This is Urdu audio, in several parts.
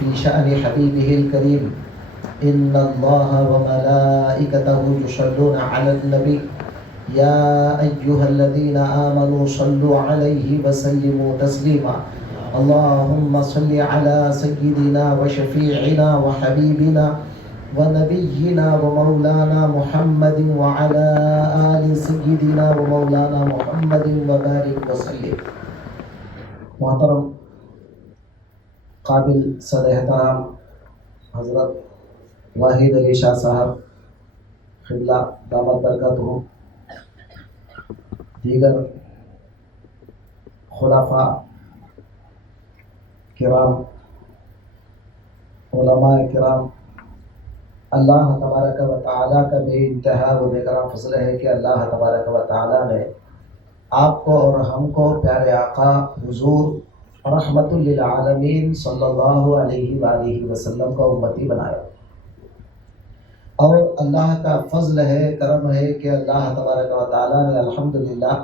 في شأن حبيبه الكريم إن الله وملائكته يصلون على النبي يا أيها الذين آمنوا صلوا عليه وسلموا تسليما اللهم صل على سيدنا وشفيعنا وحبيبنا ونبينا ومولانا محمد وعلى آل سيدنا ومولانا محمد وبارك وسلم. محترم قابل صدر احترام حضرت واحد علی شاہ صاحب قبلہ دامت برکاتہ، دیگر خلفاء کرام، علماء کرام، اللہ تبارک و تعالیٰ کا بے انتہا و بے کرم فضل ہے کہ اللہ تبارک و تعالیٰ نے آپ کو اور ہم کو پیارے آقا حضور رحمت للعالمین صلی اللہ علیہ وآلہ وسلم کا امتی بنایا، اور اللہ کا فضل ہے، کرم ہے کہ اللہ تبارک و تعالیٰ نے الحمدللہ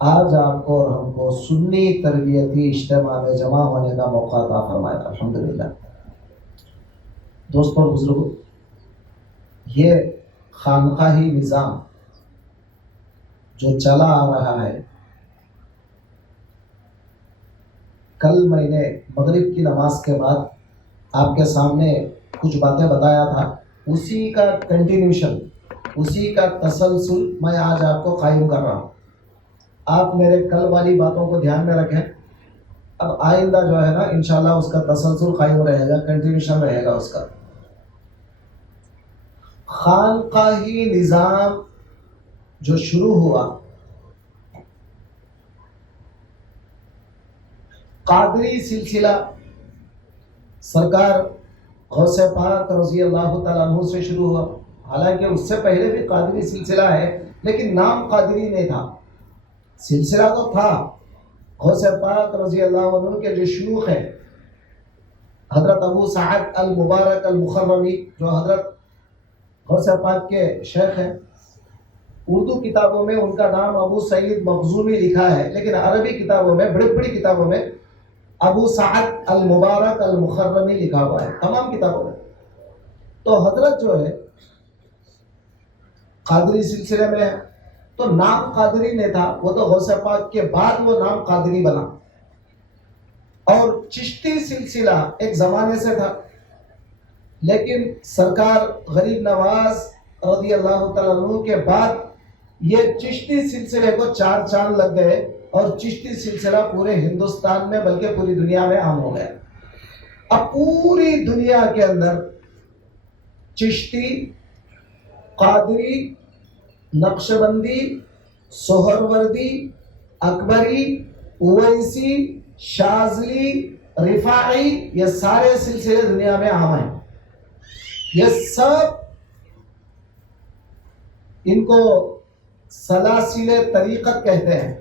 آج آپ کو اور ہم کو سنی تربیتی اجتماع میں جمع ہونے کا موقع عطا فرمایا الحمدللہ۔ دوستوں بزرگوں، یہ خانقاہی نظام جو چلا آ رہا ہے، کل میں نے مغرب کی نماز کے بعد آپ کے سامنے کچھ باتیں بتایا تھا، اسی کا کنٹینیوشن، اسی کا تسلسل میں آج آپ کو قائم کر رہا ہوں۔ آپ میرے کل والی باتوں کو دھیان میں رکھیں، اب آئندہ جو ہے نا انشاءاللہ اس کا تسلسل قائم رہے گا، کنٹینیوشن رہے گا اس کا۔ خانقاہی نظام جو شروع ہوا، قادری سلسلہ سرکار غوث پاک رضی اللہ تعالیٰ عنہ سے شروع ہوا، حالانکہ اس سے پہلے بھی قادری سلسلہ ہے لیکن نام قادری نہیں تھا، سلسلہ تو تھا۔ غوث پاک رضی اللہ عنہ کے جو شیوخ ہیں، حضرت ابو سعد المبارک المخرمی جو حضرت غوث پاک کے شیخ ہیں، اردو کتابوں میں ان کا نام ابو سعید مخزومی لکھا ہے، لیکن عربی کتابوں میں، بڑی بڑی کتابوں میں ابو سعد المبارک المخرمی لکھا ہوا ہے، تمام کتابوں میں۔ تو حضرت جو ہے قادری سلسلے میں ہے، تو نام قادری نہیں تھا، وہ تو غوث پاک کے بعد وہ نام قادری بنا۔ اور چشتی سلسلہ ایک زمانے سے تھا، لیکن سرکار غریب نواز رضی اللہ تعالیٰ عنہ کے بعد یہ چشتی سلسلے کو 4 چاند لگ گئے، اور چشتی سلسلہ پورے ہندوستان میں بلکہ پوری دنیا میں عام ہو گیا۔ اب پوری دنیا کے اندر چشتی، قادری، نقشبندی، سہروردی، اکبری، اویسی، شاذلی، رفاعی، یہ سارے سلسلے دنیا میں عام ہیں۔ یہ سب ان کو سلاسل طریقت کہتے ہیں۔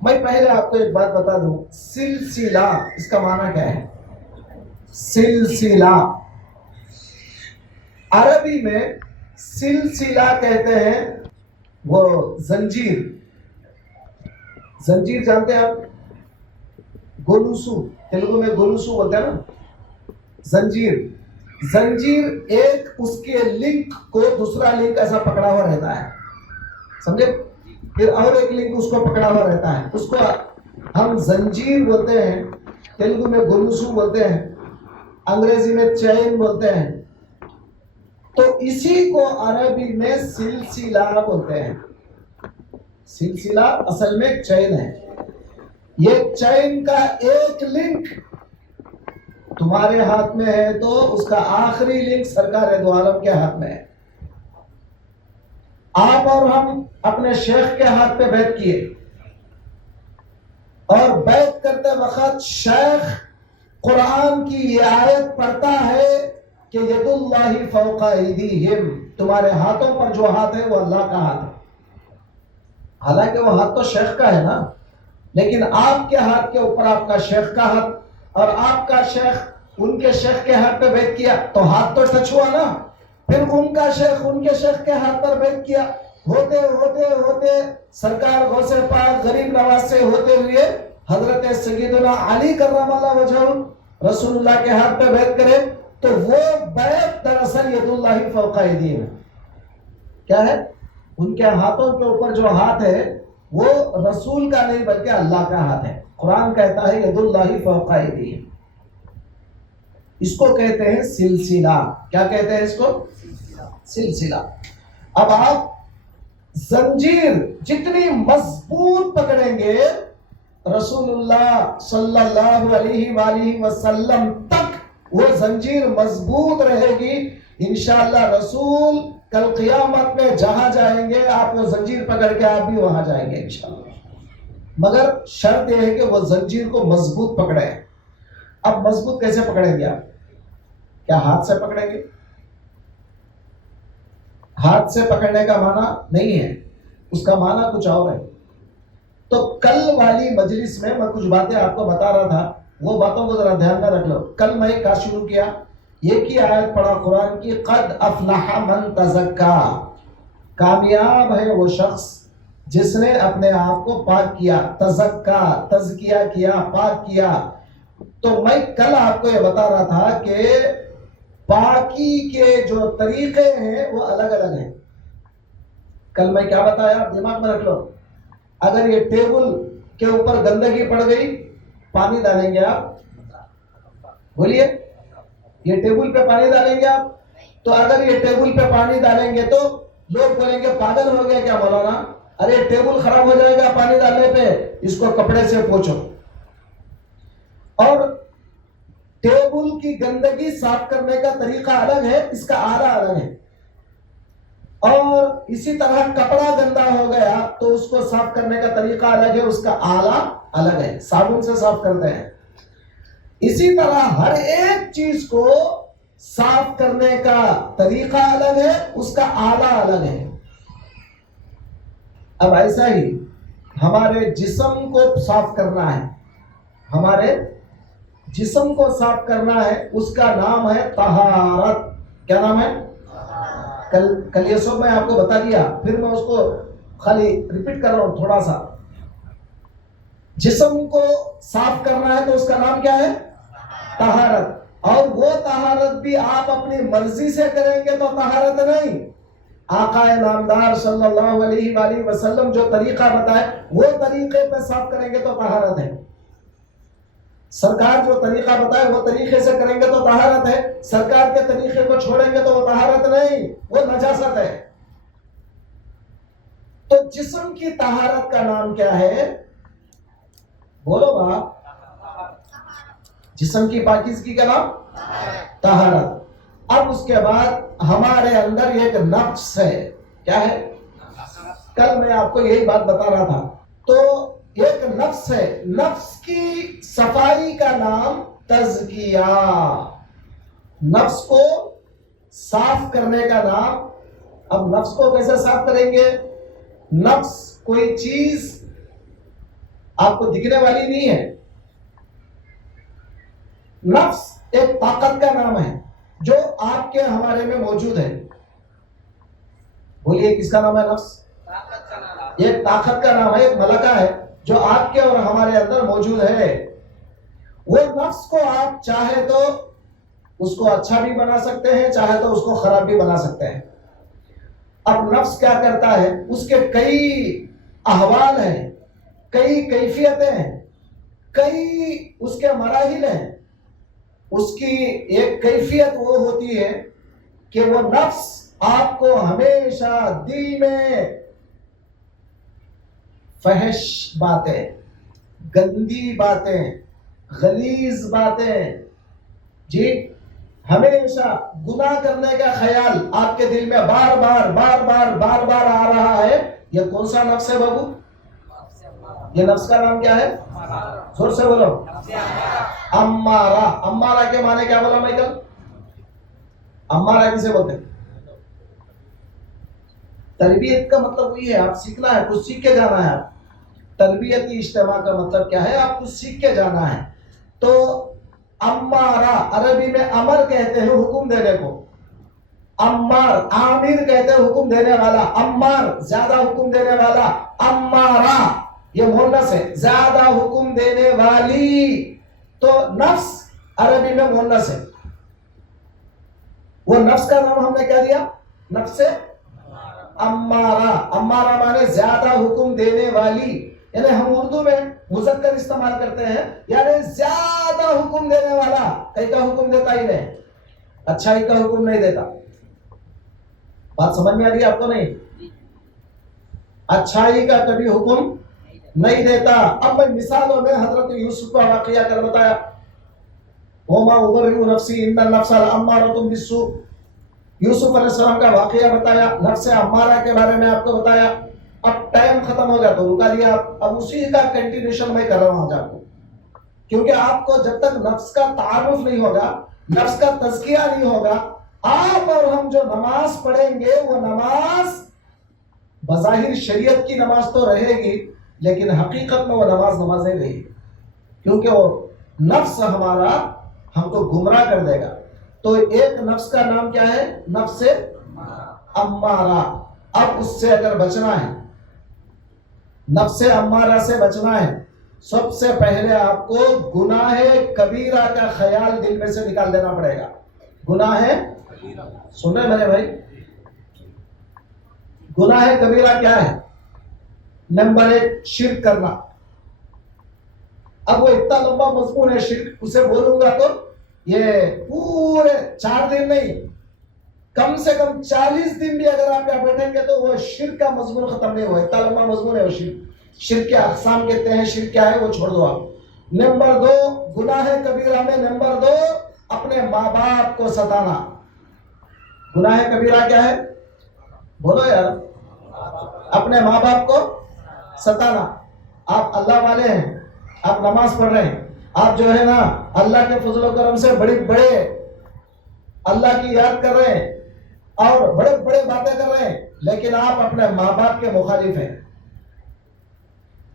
میں پہلے آپ کو ایک بات بتا دوں، سلسلہ اس کا معنی کیا ہے؟ سلسلہ عربی میں سلسلہ کہتے ہیں وہ زنجیر، زنجیر جانتے ہیں آپ؟ گولوسو، تیلگو میں گولوسو بولتے ہیں نا، زنجیر۔ زنجیر ایک اس کے لنک کو دوسرا لنک ایسا پکڑا ہوا رہتا ہے، سمجھے؟ پھر اور ایک لنک اس کو پکڑا ہوا رہتا ہے، اس کو ہم زنجیر بولتے ہیں، تیلگو میں گولوسو بولتے ہیں، انگریزی میں چین بولتے ہیں، تو اسی کو عربی میں سلسلہ بولتے ہیں۔ سلسلہ اصل میں چین ہے، یہ چین کا ایک لنک تمہارے ہاتھ میں ہے تو اس کا آخری لنک سرکار دو عالم کے ہاتھ میں ہے۔ آپ اور ہم اپنے شیخ کے ہاتھ پہ بیعت کیے، اور بیعت کرتے وقت شیخ قرآن کی یہ آیت پڑھتا ہے کہ ید اللہ فوق ایدیہم، تمہارے ہاتھوں پر جو ہاتھ ہے وہ اللہ کا ہاتھ ہے۔ حالانکہ وہ ہاتھ تو شیخ کا ہے نا، لیکن آپ کے ہاتھ کے اوپر آپ کا شیخ کا ہاتھ، اور آپ کا شیخ ان کے شیخ کے ہاتھ پہ بیعت کیا تو ہاتھ تو ٹچ ہوا نا، پھر ان کا شیخ ان کے شیخ کے ہاتھ پر بیعت کیا، ہوتے ہوتے ہوتے سرکار غوث پاک غریب نواز سے ہوتے ہوئے حضرت سیدنا علی کرم اللہ وجہہ رسول اللہ کے ہاتھ پہ بیعت کرے تو وہ بیعت دراصل ید اللہ فوق ایدیہم کیا ہے؟ ان کے ہاتھوں کے اوپر جو ہاتھ ہے وہ رسول کا نہیں بلکہ اللہ کا ہاتھ ہے. قرآن کہتا ہے ید اللہ فوق ایدیہم. اس کو کہتے ہیں سلسلہ. کیا کہتے ہیں اس کو؟ سلسلہ. اب آپ زنجیر جتنی مضبوط پکڑیں گے رسول اللہ صلی اللہ علیہ وآلہ وسلم تک وہ زنجیر مضبوط رہے گی. انشاءاللہ رسول کل قیامت میں جہاں جائیں گے آپ وہ زنجیر پکڑ کے آپ بھی وہاں جائیں گے انشاءاللہ. مگر شرط یہ ہے کہ وہ زنجیر کو مضبوط پکڑے. اب مضبوط کیسے پکڑیں گے آپ؟ کیا ہاتھ سے پکڑیں گے؟ ہاتھ سے پکڑنے کا معنی نہیں ہے، اس کا معنی کچھ اور ہے. تو کل والی مجلس میں کچھ باتیں آپ کو بتا رہا تھا، وہ باتوں کو ذرا دھیان میں رکھ لو. کل میں کیا شروع کیا؟ ایک ہی آیت پڑھا قرآن کی، قد افلح من تزکا. کامیاب ہے وہ شخص جس نے اپنے آپ کو پاک کیا، تزکا تزکیہ کیا، پاک کیا. تو میں کل آپ کو یہ بتا رہا تھا کہ پاکی کے جو طریقے ہیں وہ الگ الگ ہیں. کل میں کیا بتایا دماغ میں رکھ لو. اگر یہ ٹیبل کے اوپر گندگی پڑ گئی پانی ڈالیں گے آپ؟ بولیے، یہ ٹیبل پہ پانی ڈالیں گے آپ؟ تو اگر یہ ٹیبل پہ پانی ڈالیں گے تو لوگ بولیں گے پاگل ہو گیا کیا مولانا، ارے ٹیبل خراب ہو جائے گا پانی ڈالنے پہ، اس کو کپڑے سے پوچھو. اور ٹیبل کی گندگی صاف کرنے کا طریقہ الگ ہے، اس کا آلہ الگ ہے. اور اسی طرح کپڑا گندا ہو گیا تو اس کو صاف کرنے کا طریقہ الگ ہے، اس کا آلہ الگ ہے، صابن سے صاف کرتے ہیں. اسی طرح ہر ایک چیز کو صاف کرنے کا طریقہ الگ ہے، اس کا آلہ الگ ہے. اب ایسا ہی ہمارے جسم کو صاف کرنا ہے، ہمارے جسم کو صاف کرنا ہے، اس کا نام ہے طہارت. کیا نام ہے؟ کل یہ سب میں آپ کو بتا دیا، پھر میں اس کو خالی ریپیٹ کر رہا ہوں تھوڑا سا. جسم کو صاف کرنا ہے تو اس کا نام کیا ہے؟ طہارت. اور وہ طہارت بھی آپ اپنی مرضی سے کریں گے تو طہارت نہیں. آقا نامدار صلی اللہ علیہ وآلہ وسلم جو طریقہ بتائے وہ طریقے پہ صاف کریں گے تو طہارت ہے. سرکار جو طریقہ بتائے وہ طریقے سے کریں گے تو طہارت ہے. سرکار کے طریقے کو چھوڑیں گے تو وہ طہارت نہیں، وہ نجاست ہے. تو جسم کی طہارت کا نام کیا ہے؟ بولو باپ. جسم کی پاکیزگی کا نام طہارت. اب اس کے بعد ہمارے اندر ایک نفس ہے. کیا ہے؟ کل میں آپ کو یہی بات بتا رہا تھا. تو ایک نفس ہے، نفس کی صفائی کا نام تزکیہ. نفس کو صاف کرنے کا نام. اب نفس کو کیسے صاف کریں گے؟ نفس کوئی چیز آپ کو دکھنے والی نہیں ہے. نفس ایک طاقت کا نام ہے جو آپ کے ہمارے میں موجود ہے. بولیے کس کا نام ہے؟ نفس ایک طاقت کا نام ہے، ایک ملکہ ہے جو آپ کے اور ہمارے اندر موجود ہے. وہ نفس کو آپ چاہے تو اس کو اچھا بھی بنا سکتے ہیں، چاہے تو اس کو خراب بھی بنا سکتے ہیں. اب نفس کیا کرتا ہے؟ اس کے کئی احوال ہیں، کئی کیفیتیں ہیں، کئی اس کے مراحل ہیں. اس کی ایک کیفیت وہ ہوتی ہے کہ وہ نفس آپ کو ہمیشہ دل میں فحش باتیں، گندی باتیں، غلیظ باتیں، جی ہمیشہ گناہ کرنے کا خیال آپ کے دل میں بار بار آ رہا ہے. یہ کون سا نفس ہے بابو؟ یہ نفس کا نام کیا ہے؟ زور سے بولو. امارہ. امارہ کے معنی کیا بولا میں کل؟ امارہ کسے بولتے ہیں؟ تربیت کا مطلب وہی ہے، آپ سیکھنا ہے، کچھ سیکھ کے جانا ہے. تربیتی اجتماع کا مطلب کیا ہے؟ آپ کچھ سیکھ کے جانا ہے. تو امارہ عربی میں امر کہتے ہیں حکم دینے کو. امار عامر کہتے ہیں حکم دینے والا. امار زیادہ حکم دینے والا. امارہ یہ مؤنث ہے، زیادہ حکم دینے والی. تو نفس عربی میں مؤنث ہے. وہ نفس کا نام ہم نے کیا دیا؟ نفس امارہ. امارہ مانے زیادہ حکم دینے والی. یعنی ہم اردو میں مذکر استعمال کرتے ہیں، یعنی زیادہ حکم دینے والا. کئی کا حکم دیتا ہی نہیں، اچھائی کا حکم نہیں دیتا. بات سمجھ میں آ رہی ہے آپ کو؟ نہیں، اچھائی کا کبھی حکم نہیں دیتا. اب میں مثالوں میں حضرت یوسف کا واقعہ کر بتایا. وما ابرئ نفسی ان النفس لامارۃ بالسوء. یوسف علیہ السلام کا واقعہ بتایا، نفس امارہ کے بارے میں آپ کو بتایا. اب ٹائم ختم ہو گیا تو رکا لیا. اب اسی کا کنٹینیوشن میں کر رہا ہوں آپ کو، کیونکہ آپ کو جب تک نفس کا تعارف نہیں ہوگا، نفس کا تزکیہ نہیں ہوگا، آپ اور ہم جو نماز پڑھیں گے وہ نماز بظاہر شریعت کی نماز تو رہے گی، لیکن حقیقت میں وہ نماز نہیں رہے گی، کیونکہ وہ نفس ہمارا ہم کو گمراہ کر دے گا. تو ایک نفس کا نام کیا ہے؟ نفس امارہ. اب اس سے اگر بچنا ہے، نفس امارہ سے بچنا ہے، سب سے پہلے آپ کو گناہ کبیرہ کا خیال دل میں سے نکال دینا پڑے گا. گناہ سن رہے میرے بھائی؟ گناہ کبیرہ کیا ہے؟ نمبر 1 شرک کرنا. اب وہ اتنا لمبا مضمون ہے شرک، اسے بولوں گا تو یہ پورے 4 دن نہیں، کم سے کم 40 دن بھی اگر آپ یہاں بیٹھیں گے تو وہ شرک کا مضمون ختم نہیں ہوا. اتنا لمبا مضمون ہے وہ شرک. شرک کے اقسام کہتے ہیں، شرک کیا ہے وہ چھوڑ دو آپ. نمبر 2 گناہ کبیرہ میں نمبر 2 اپنے ماں باپ کو ستانا. گناہ کبیرہ کیا ہے؟ بولو یار. اپنے ماں باپ کو ستانا. آپ اللہ والے ہیں، آپ نماز پڑھ رہے ہیں، آپ جو ہے نا اللہ کے فضل و کرم سے بڑے اللہ کی یاد کر رہے ہیں اور بڑے باتیں کر رہے ہیں، لیکن آپ اپنے ماں باپ کے مخالف ہیں،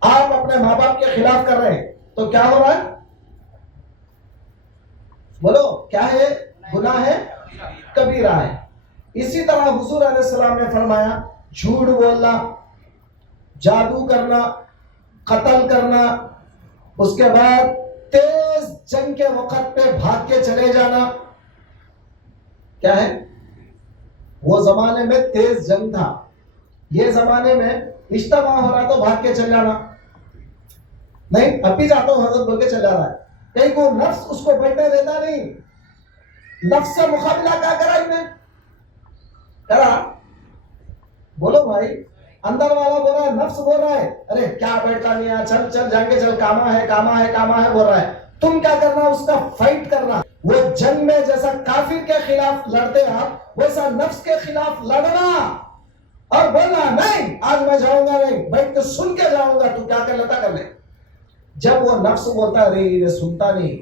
آپ اپنے ماں باپ کے خلاف کر رہے ہیں، تو کیا ہو رہا ہے؟ بولو کیا ہے؟ گناہ ہے کبیرہ ہے. اسی طرح حضور علیہ السلام نے فرمایا جھوٹ بولنا، جادو کرنا، قتل کرنا، اس کے بعد تیز جنگ کے وقت پہ بھاگ کے چلے جانا. کیا ہے؟ وہ زمانے میں تیز جنگ تھا، یہ زمانے میں اجتماع ہو رہا تو بھاگ کے چل جانا. نہیں اب بھی جاتا ہوں حضرت بول کے چل جا رہا ہے، کہیں کو نفس اس کو بیٹھنے دیتا نہیں. نفس سے مقابلہ کیا کرا انہیں؟ کرا. بولو بھائی. اندر والا بول رہا ہے، نفس بول رہا ہے ارے کیا بیٹھتا نہیں ہے، چل جائیں گے، چل کاما ہے بول رہا ہے. تم کیا کرنا؟ اس کا فائٹ کرنا. وہ جنگ میں جیسا کافر کے خلاف لڑتے آپ، ویسا نفس کے خلاف لڑنا اور بولنا نہیں آج میں جاؤں گا نہیں، بیٹھ کے سن کے جاؤں گا، تو کیا کر لیتا کر لے. جب وہ نفس بولتا ہے ارے یہ سنتا نہیں،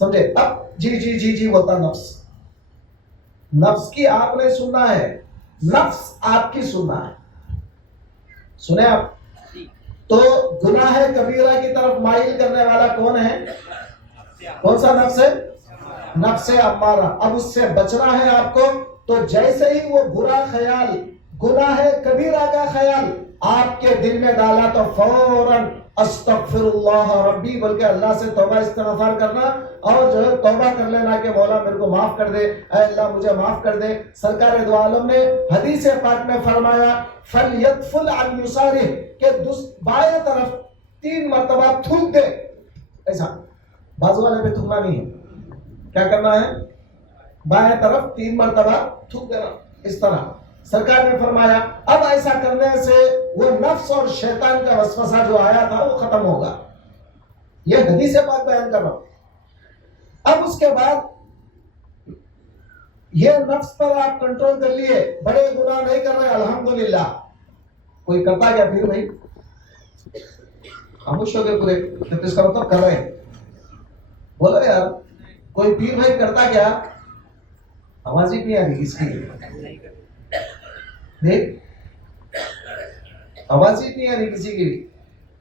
سمجھے؟ اب جی بولتا نفس کی آپ نے سننا ہے، نفس آپ کی سننا ہے. سنیں آپ. تو گناہ کبیرہ کی طرف مائل کرنے والا کون ہے؟ کون سا نفس ہے؟ نفس امارہ. اب اس سے بچنا ہے آپ کو. تو جیسے ہی وہ برا خیال، گناہ کبیرہ کا خیال آپ کے دل میں ڈالا تو فوراً استغفر اللہ ربی بول کے اللہ سے توبہ استغفار کرنا، اور جو ہے توبہ کر لینا کہ مولا میرے کو معاف کر دے، اے اللہ مجھے معاف کر دے. سرکار دو عالم نے حدیث پاک میں فرمایا فَلْيَدْفُلْ عَنْ يُسَارِهِ کہ بائیں طرف 3 مرتبہ تھوک دے. ایسا بازو والے پہ تھوکنا نہیں ہے، کیا کرنا ہے؟ بائیں طرف 3 مرتبہ تھوک دینا. اس طرح سرکار نے فرمایا اب ایسا کرنے سے وہ نفس اور شیطان کا وسوسہ جو آیا تھا وہ ختم ہوگا. یہ حدیث پاک بیان کر رہا ہوں. اب اس کے بعد یہ نفس پر آپ کنٹرول کر لیے، بڑے گناہ نہیں کر رہے الحمدللہ. کوئی کرتا کیا پھر بھائی؟ خاموش ہو گئے پورے. اس کا مطلب کر رہے ہیں. بولو یار کوئی پیر بھائی کرتا کیا؟ آواز ہی نہیں آ رہی اس کی. آواز ہی نہیں آ رہی کسی کی بھی.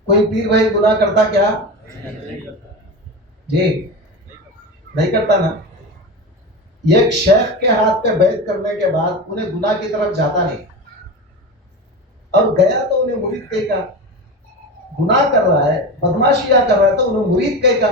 کوئی پیر بھائی گناہ کرتا کیا؟ جی نہیں کرتا نا. ایک شیخ کے ہاتھ پہ بیعت کرنے کے بعد انہیں گناہ کی طرف جاتا نہیں، اور گیا تو انہیں مرید کہے گا. گناہ کر رہا ہے، بدماشیاں کر رہا ہے تو انہیں مرید کہے گا.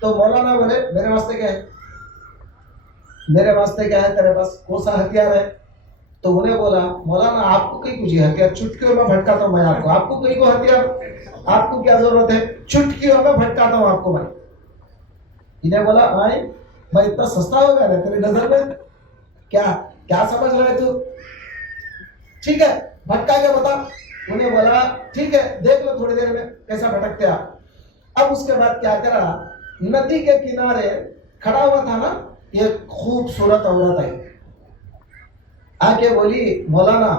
تو مولانا بولے میرے واسطے کیا ہے, میرے واسطے کیا ہے, تیرے پاس کون سا ہتھیار ہے؟ تو انہیں بولا مولانا آپ کو کہیں کچھ ہتھیار, چٹکیوں میں بھٹکاتا ہوں میں آپ کو کہیں کو ہتھیار, آپ کو کیا ضرورت ہے, چٹکیوں میں بھٹکاتا ہوں آپ کو میں. انہیں بولا آئے میں اتنا سستا ہو گیا نا تیری نظر میں, کیا سمجھ رہے تو, ٹھیک ہے بھٹکا کے بتا. انہیں بولا ٹھیک ہے دیکھ لو تھوڑی دیر میں کیسا بھٹکتے آپ. اب اس کے بعد کیا کرا, ندی کے کنارے کھڑا ہوا تھا نا ایک خوبصورت عورت ہے, آ کے بولی مولانا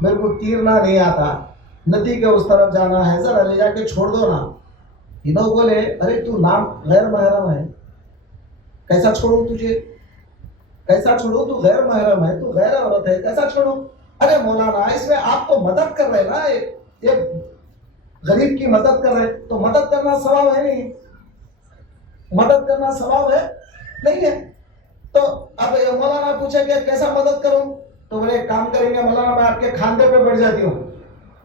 میرے کو تیرنا نہیں آتا, ندی کے اس طرف جانا ہے, ذرا لے جا کے چھوڑ دو نا. انہوں بولے ارے تو نام غیر محرم ہے, کیسا چھوڑوں تجھے, کیسا چھوڑوں, تو غیر محرم ہے, تو غیر عورت ہے, کیسا چھوڑوں. ارے مولانا اس میں آپ کو مدد کر رہے نا, ایک غریب کی مدد کر رہے, تو مدد کرنا ثواب ہے نہیں, مدد کرنا ثواب ہے نہیں ہے. تو اب مولانا پوچھے کہ کیسا مدد کروں, تو بولے ایک کام کریں گے مولانا میں آپ کے کھاندے پہ بیٹھ جاتی ہوں,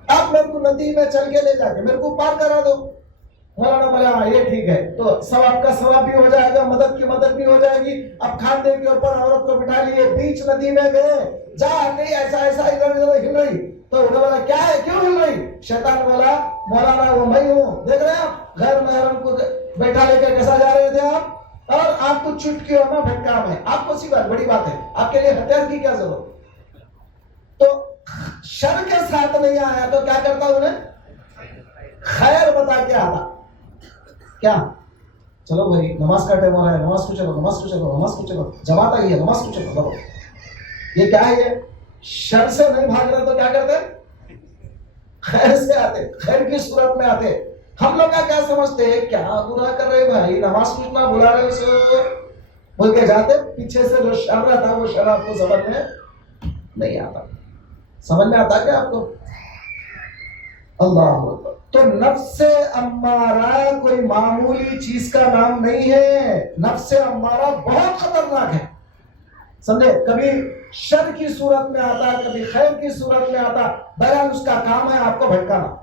آپ میرے کو ندی میں چل کے لے جا کے میرے کو پار کرا دو. مولانا بولے ہاں یہ ٹھیک ہے, تو ثواب کا ثواب بھی ہو جائے گا, مدد کی مدد بھی ہو جائے گی. اب کھاندے کے اوپر عورت کو بٹھا لیے, بیچ ندی میں گئے, جا نہیں ایسا ادھر ادھر ہل رہی. تو انہوں نے بولا کیا ہے, کیوں ہل رہی؟ شیطان بولا مولانا وہ میں ہوں, دیکھ رہے ہیں آپ غیر محرم کو بیٹھا لے کے کیسا جا رہے تھے آپ, اور آپ کو چٹکیوں میں بھٹکا ہے, آپ کو سی بات بڑی بات ہے, آپ کے لیے ہتھیار کی کیا ضرورت. تو شر کے ساتھ نہیں آیا تو کیا کرتا انہیں خیر بتا کے آتا. کیا چلو بھائی نماز کا ٹائم ہو رہا ہے, نماز کو چلو, نماز کو چلو, نماز کو چلو, جماعت آئی ہے, نماز کو چلو کرو. یہ کیا ہے, یہ شر سے نہیں بھاگ رہے تو کیا کرتے, خیر سے آتے, خیر کی صورت میں آتے. ہم لوگ کیا سمجھتے ہیں, کیا برا کر رہے بھائی, نماز کو اتنا بلا رہے اسے بول کے جاتے, پیچھے سے جو شر رہا تھا وہ شر آپ کو سمجھ میں نہیں آتا. سمجھ میں آتا کیا آپ کو؟ اللہ اکبر. تو نفس امارہ کوئی معمولی چیز کا نام نہیں ہے, نفس امارہ بہت خطرناک ہے, سمجھے. کبھی شر کی صورت میں آتا, کبھی خیر کی صورت میں آتا, بہرحال اس کا کام ہے آپ کو بھٹکانا.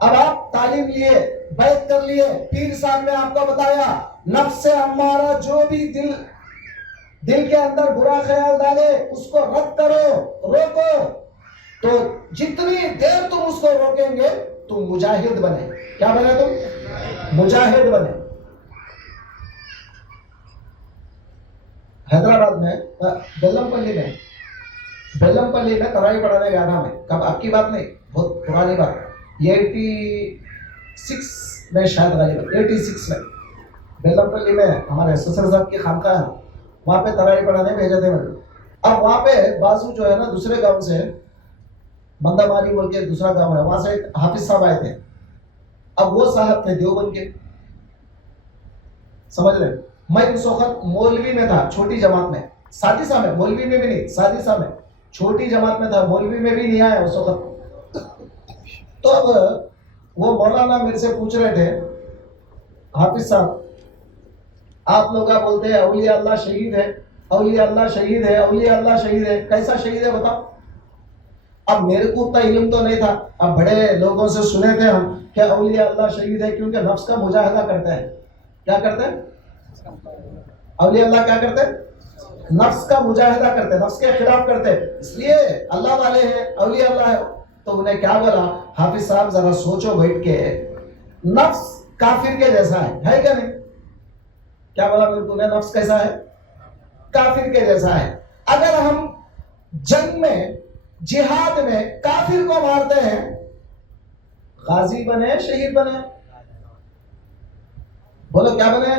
اب آپ تعلیم لیے, بیعت کر لیے, پیر صاحب نے آپ کو بتایا نفس امارہ جو بھی دل کے اندر برا خیال ڈالے اس کو رد کرو, روکو. تو جتنی دیر تم اس کو روکیں گے تم مجاہد بنے. کیا بنے تم؟ مجاہد بنے. حیدرآباد میں بیلم پلی میں ترائی پڑھانے گیا تھا میں, کب آپ کی بات نہیں, بہت پرانی بات, 86 میں شاید غالباً 86 میں بیلم پلی میں ہمارے سسر صاحب کی خانقاہ ہے, وہاں پہ ترائی پڑھانے بھیجے تھے میں. اب وہاں پہ بازو جو ہے نا دوسرے گاؤں سے, بندہ ماری بول کے دوسرا گاؤں ہے, وہاں سے ایک حافظ صاحب آئے تھے. اب وہ صاحب تھے دیوبند کے, سمجھ رہے. میں اس وقت مولوی میں تھا, چھوٹی جماعت میں, سادسہ میں, مولوی میں بھی نہیں, سادسہ میں چھوٹی جماعت میں تھا, مولوی میں بھی نہیں آیا اس وقت. تو اب وہ مولانا میرے سے پوچھ رہے تھے حافظ صاحب آپ لوگ بولتے ہیں اولیاء اللہ شہید ہے, اولیاء اللہ شہید ہے, اولیاء اللہ شہید ہے, کیسا شہید ہے بتاؤ. اب میرے کو اتنا علم تو نہیں تھا, اب بڑے لوگوں سے سنے تھے ہم کہ اولیاء اللہ شہید ہے کیونکہ نفس کا مجاہدہ کرتے ہیں. کیا کرتے ہیں اولیاء اللہ, کیا کرتے ہیں, نفس کا مجاہدہ کرتے ہیں, نفس کے خلاف کرتے ہیں, اس لیے اللہ والے ہیں, اولیاء اللہ ہے. تو انہیں کیا بولا حافظ صاحب ذرا سوچو بیٹھ کے, نفس کافر کے جیسا ہے کیا نہیں. کیا بولا میرے کو, نفس کیسا ہے, کافر کے جیسا ہے. اگر ہم جنگ میں جہاد میں کافر کو مارتے ہیں, غازی بنے شہید بنے, بولو کیا بنے,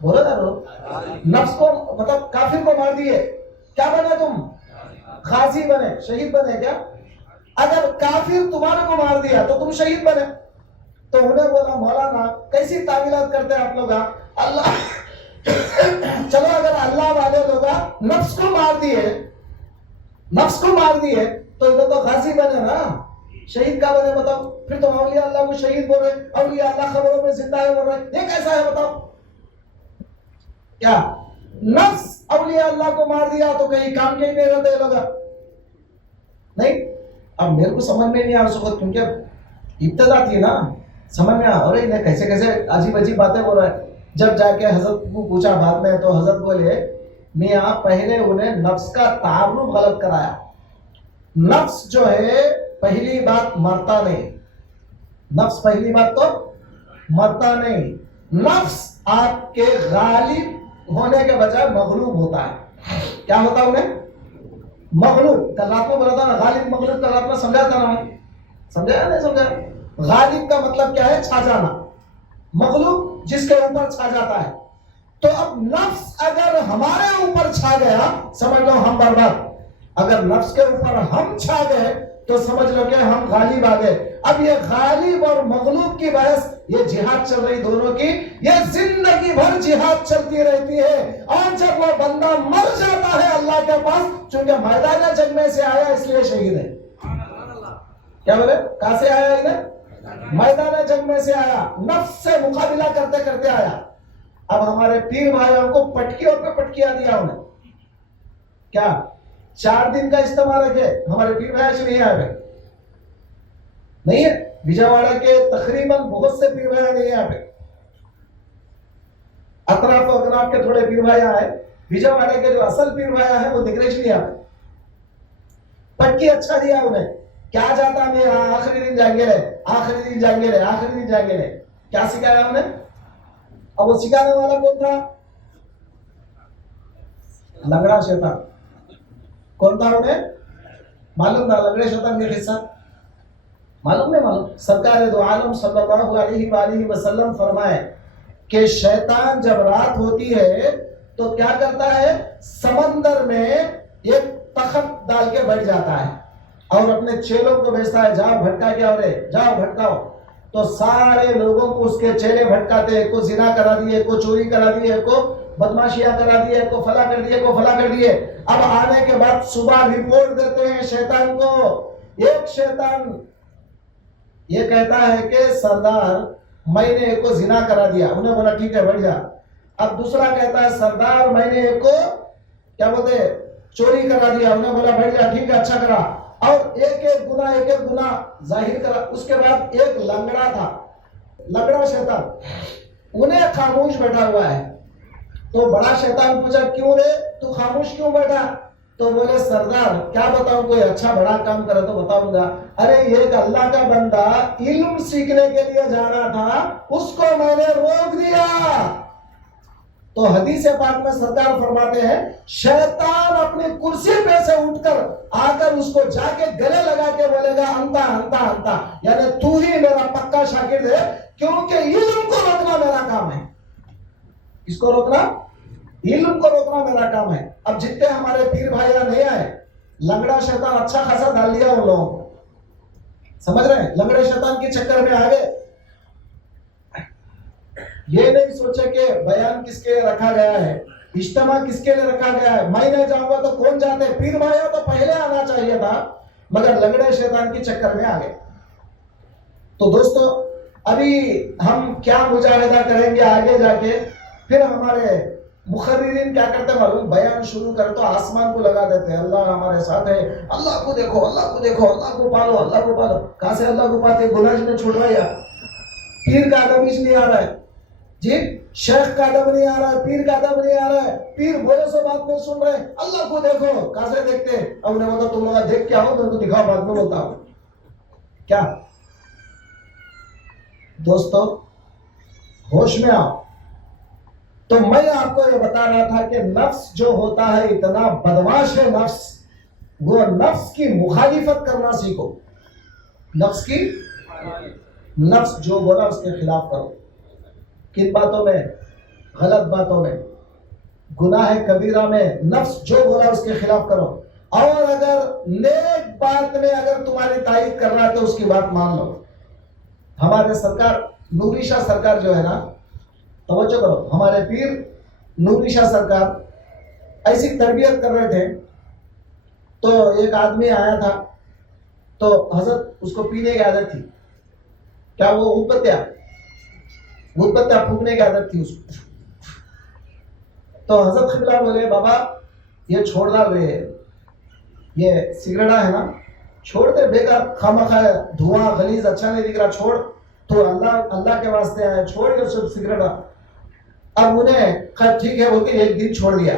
بولو نا, نفس کو مطلب کافر کو مار دیے, کیا بنے تم, غازی بنے, شہید بنے کیا. اگر کافر تمہارے کو مار دیا تو تم شہید بنے. تو انہیں بولا مولانا کیسی تعویلات کرتے ہیں آپ لوگ, اللہ چلو اگر اللہ والے لوگ نفس کو مار دیے, نفس کو مار دیے تو ادھر تو غازی بنے نا, شہید کا بنے بتاؤ. پھر تو اولیاء اللہ کو شہید بول رہے, اولیاء اللہ خبروں میں زندہ ہے بول رہے, یہ کیسا ہے بتاؤ. کیا نفس اولیاء اللہ کو مار دیا تو کہیں کام کے ہی نہیں رہتے لوگ نہیں. اب میرے کو سمجھ میں نہیں آ سکتا کیونکہ ابتدا تھی نا, سمجھ میں آ رہی ہے کیسے کیسے عجیب عجیب باتیں بول رہا ہے. جب جا کے حضرت کو پوچھا بعد میں تو حضرت بولے میاں پہلے انہیں نفس کا تعارف غلط کرایا. نفس جو ہے پہلی بات مرتا نہیں. نفس پہلی بات تو مرتا نہیں. نفس آپ کے غالب ہونے کے بجائے مغلوب ہوتا ہے. کیا ہوتا ہے انہیں؟ مغلوب. کل رات میں بولا تھا نا غالب مغلوب. کل رات میں سمجھا تھا نا. سمجھا یا نہیں سمجھا؟ غالب کا مطلب کیا ہے؟ چھا جانا. مغلوب جس کے اوپر چھا جاتا ہے. تو اب نفس اگر ہمارے اوپر چھا گیا سمجھ لو ہم برباد. اگر نفس کے اوپر ہم چھا گئے تو سمجھ لو کہ ہم غالب آ گئے. اب یہ غالب اور مغلوب کی بحث یہ جہاد چل رہی دونوں کی. یہ زندگی بھر جہاد چلتی رہتی ہے. اور جب وہ بندہ مر جاتا ہے اللہ کے پاس, چونکہ میدان جنگ میں سے آیا اس لیے شہید ہے. کیا بولے؟ کہاں سے آیا ادھر؟ میدان جنگ میں سے آیا. نفس سے مقابلہ کرتے کرتے آیا. اب ہمارے پیر بھائیوں کو پٹکیوں پہ پٹکیا دیا انہیں. کیا 4 دن کا اجتماع رکھے؟ ہمارے پیر بھائی نہیں آئے. نہیں ہے. وجےواڑا کے تقریباً بہت سے پیر بھائی نہیں آئے. اطراف و اطراف کے تھوڑے پیر بھائی آئے. وجےواڑا کے جو اصل پیر بھائی ہیں وہ دگریش نہیں آئے. پٹکی اچھا دیا انہیں. کیا جاتا میں آخری دن جائیں گے. آخری دن جائیں گے. آخری دن جائیں گے. کیا سکھایا انہیں؟ اب وہ سکھانے والا کون تھا؟ لنگڑا شیطان. کون تھا انہیں معلوم تھا؟ لنگڑے شیطان کے قصہ معلوم نہیں معلوم؟ سرکار دو عالم صلی اللہ علیہ وآلہ وسلم فرمائے کہ شیطان جب رات ہوتی ہے تو کیا کرتا ہے؟ سمندر میں ایک تخت ڈال کے بیٹھ جاتا ہے اور اپنے چیلوں کو بھیجتا ہے جاؤ بھٹکا کے آؤ رے, جاؤ بھٹکاؤ. تو سارے لوگوں کو اس کے چیلے بھٹکاتے. کو زنا کرا دیے, کو چوری کرا دیے, کو بدماشیاں کرا دیے, کو فلا کر دیے, کو فلا کر دیے. اب آنے کے بعد صبح رپورٹ دیتے ہیں شیطان کو. ایک شیطان یہ کہتا ہے کہ سردار میں نے ایک کو زنا کرا دیا. انہیں بولا ٹھیک ہے بیٹھ جا. اب دوسرا کہتا ہے سردار میں نے ایک کو کیا بولتے چوری کرا دیا. انہیں بولا بیٹھ جا ٹھیک ہے اچھا کرا. اور ایک ایک گناہ ظاہر کرا. اس کے بعد ایک لنگڑا تھا, لنگڑا شیطان, انہیں خاموش بیٹھا ہوا ہے. تو بڑا شیطان پوچھا کیوں رے تو خاموش کیوں بیٹھا؟ تو بولے سردار کیا بتاؤں, کوئی اچھا بڑا کام کرے تو بتاؤں گا. ارے ایک اللہ کا بندہ علم سیکھنے کے لیے جانا تھا, اس کو میں نے روک دیا. تو حدیث پاک میں سرکار فرماتے ہیں شیطان اپنی کرسی پہ سے اٹھ کر آ کر اس کو جا کے گلے لگا کے بولے گا انتا انتا انتا, یعنی تو ہی میرا پکا شاگرد ہے, کیونکہ علم کو روکنا میرا کام ہے. اس کو روکنا, علم کو روکنا میرا کام ہے. اب جتنے ہمارے پیر بھائیاں نہیں آئے, لنگڑا شیطان اچھا خاصا ڈال دیا ان لوگوں کو. سمجھ رہے ہیں؟ لنگڑے شیطان کے چکر میں آ گئے. یہ نہیں سوچے کہ بیان کس کے لیے رکھا گیا ہے, اجتماع کس کے لیے رکھا گیا ہے. میں نہیں جاؤں گا تو کون جاتے؟ پیر بھائیوں تو پہلے آنا چاہیے تھا, مگر لنگڑے شیطان کے چکر میں آ گئے. تو دوستو ابھی ہم کیا مجاہدہ کریں گے آگے جا کے. پھر ہمارے مقررین کیا کرتے ہیں معلوم؟ بیان شروع کر تو آسمان کو لگا دیتے ہیں اللہ ہمارے ساتھ ہے, اللہ کو دیکھو, اللہ کو دیکھو, اللہ کو پالو, اللہ کو پالو. کہاں سے اللہ کو پاتے؟ گناہ نے چھوڑ رہا. پیر کا ادب اس نہیں آ رہا ہے جی, شیخ کا ادب نہیں آ رہا ہے, پیر کا ادب نہیں آ رہا ہے. پیر بولے سو بات میں سن رہے ہیں, اللہ کو دیکھو. کہاں سے دیکھتے ہیں؟ اب نے بتا تم لوگ دیکھ کے آؤ, میرے کو دکھاؤ, بات میں بولتا ہوں. کیا دوستو ہوش میں آؤ. تو میں آپ کو یہ بتا رہا تھا کہ نفس جو ہوتا ہے اتنا بدماش ہے نفس, وہ نفس کی مخالفت کرنا سیکھو. نفس کی, نفس جو بولا اس کے خلاف کرو. کن باتوں میں؟ غلط باتوں میں, گناہ کبیرہ میں نفس جو بولا اس کے خلاف کرو. اور اگر نیک بات میں اگر تمہاری تائید کر رہا ہے تو اس کی بات مان لو. ہمارے سرکار نوری شاہ سرکار جو ہے نا, توجہ کرو, ہمارے پیر نوری شاہ سرکار ایسی تربیت کر رہے تھے. تو ایک آدمی آیا تھا, تو حضرت اس کو پینے کی عادت تھی. کیا وہ پھونکنے کی عادت تھی اس کو. تو حضرت قبلہ بولے بابا یہ چھوڑ ڈال رہے ہیں, یہ سگریٹا ہے نا چھوڑ دے, بیکار خامخواہ دھواں غلیظ اچھا نہیں دکھ رہا, چھوڑ. تو اللہ کے واسطے آئے, چھوڑ دو صرف سگریٹ. اب انہیں ٹھیک ہے بول کے ایک دن چھوڑ دیا.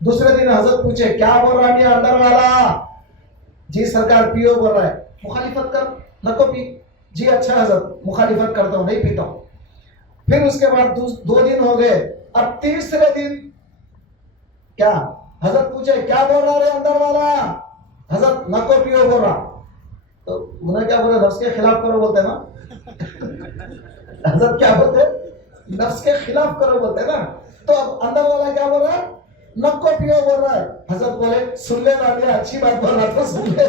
دوسرے دن حضرت پوچھے کیا بول رہا ہے اندر والا؟ جی سرکار پیو بول رہا ہے. مخالفت کر, نہ کو پی. جی اچھا حضرت مخالفت کرتا ہوں, نہیں پیتا ہوں. پھر اس کے بعد 2 دن ہو گئے. اب تیسرے دن کیا حضرت پوچھے کیا بول رہا ہے اندر والا؟ حضرت نہ کو پیو بول رہا. تو انہیں کیا بولے, نفس کے خلاف کرو بولتے نا. حضرت کیا بولتے, نفس کے خلاف کرو بولتے نا. تو اب اندر والا کیا بول رہا ہے, نہ کو پیو بول رہا ہے. حضرت بولے سن لے نہ, اچھی بات بول رہا تو سن لے.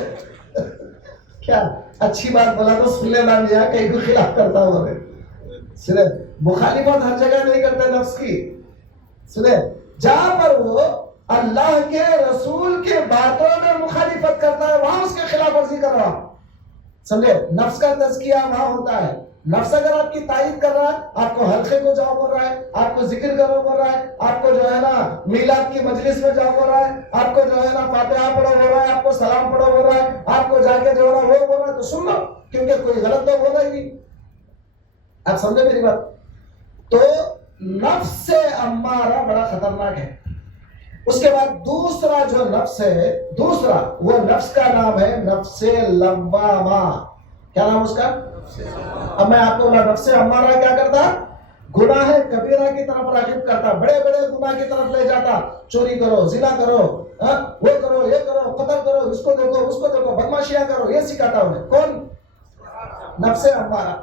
کیا اچھی بات بولا تو سن لے نہ, کہیں کو خلاف کرتا ہو. سنے مخالفت ہر جگہ نہیں کرتے نفس کی. سنے جہاں پر وہ اللہ کے رسول کے باتوں میں مخالفت کرتا ہے وہاں اس کے خلاف ورزی کر رہا. سمجھے, نفس کا تزکیہ وہاں ہوتا ہے. نفس اگر آپ کی تائید کر رہا ہے, آپ کو حلقے کو جاؤ بول رہا ہے, آپ کو ذکر کرو بول رہا ہے, آپ کو جو ہے نا میلاد کی مجلس میں جاؤ بول رہا ہے, آپ کو جو ہے نا فاتحہ پڑھو بول رہا ہے, آپ کو سلام پڑھو بول رہا ہے, آپ کو جا کے جو ہے وہ بول رہا ہے, تو سن لو, کیونکہ کوئی غلط تو بول رہا ہی نہیں. آپ سمجھے میری بات؟ تو نفس امارہ بڑا خطرناک ہے. اس کے بعد دوسرا جو نفس ہے, دوسرا وہ نفس کا نام ہے نفس لوامہ. کیا نام اس کا؟ اب میں آپ کو بولا نفس امارہ کیا کرتا, گناہ کبیرہ کی طرف راغب کرتا, بڑے بڑے گناہ کی طرف لے جاتا. چوری کرو, زنا کرو, وہ کرو, یہ کرو, قتل کرو, اس کو دیکھو, اس کو دیکھو, بدماشیاں کرو, یہ سکھاتا انہیں. کون؟ نفس امارہ.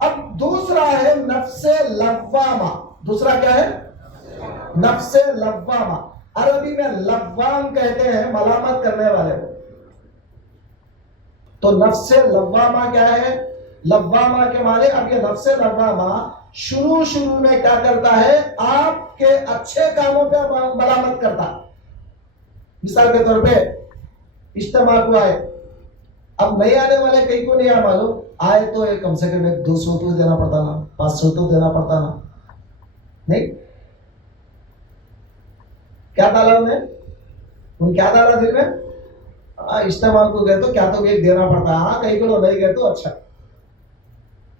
اب دوسرا ہے نفس لوامہ. دوسرا کیا ہے؟ نفس لوامہ. عربی میں لوام کہتے ہیں ملامت کرنے والے کو. تو نفس لوامہ کیا ہے؟ لوامہ کے معنی, اب یہ نفس لوامہ شروع میں کیا کرتا ہے, آپ کے اچھے کاموں پہ ملامت کرتا. مثال کے طور پہ اجتماع کو آئے, اب نہیں آنے والے کئی کو نہیں آیا معلوم, آئے تو کم سے کم 200 تو دینا پڑتا نا, 500 تو دینا پڑتا نا. نہیں, کیا ڈالا انہیں, کیا ڈالا دل میں, اجتماع کو گئے تو کیا تو ایک دینا پڑتا. ہاں کہیں کو نہیں گئے تو اچھا.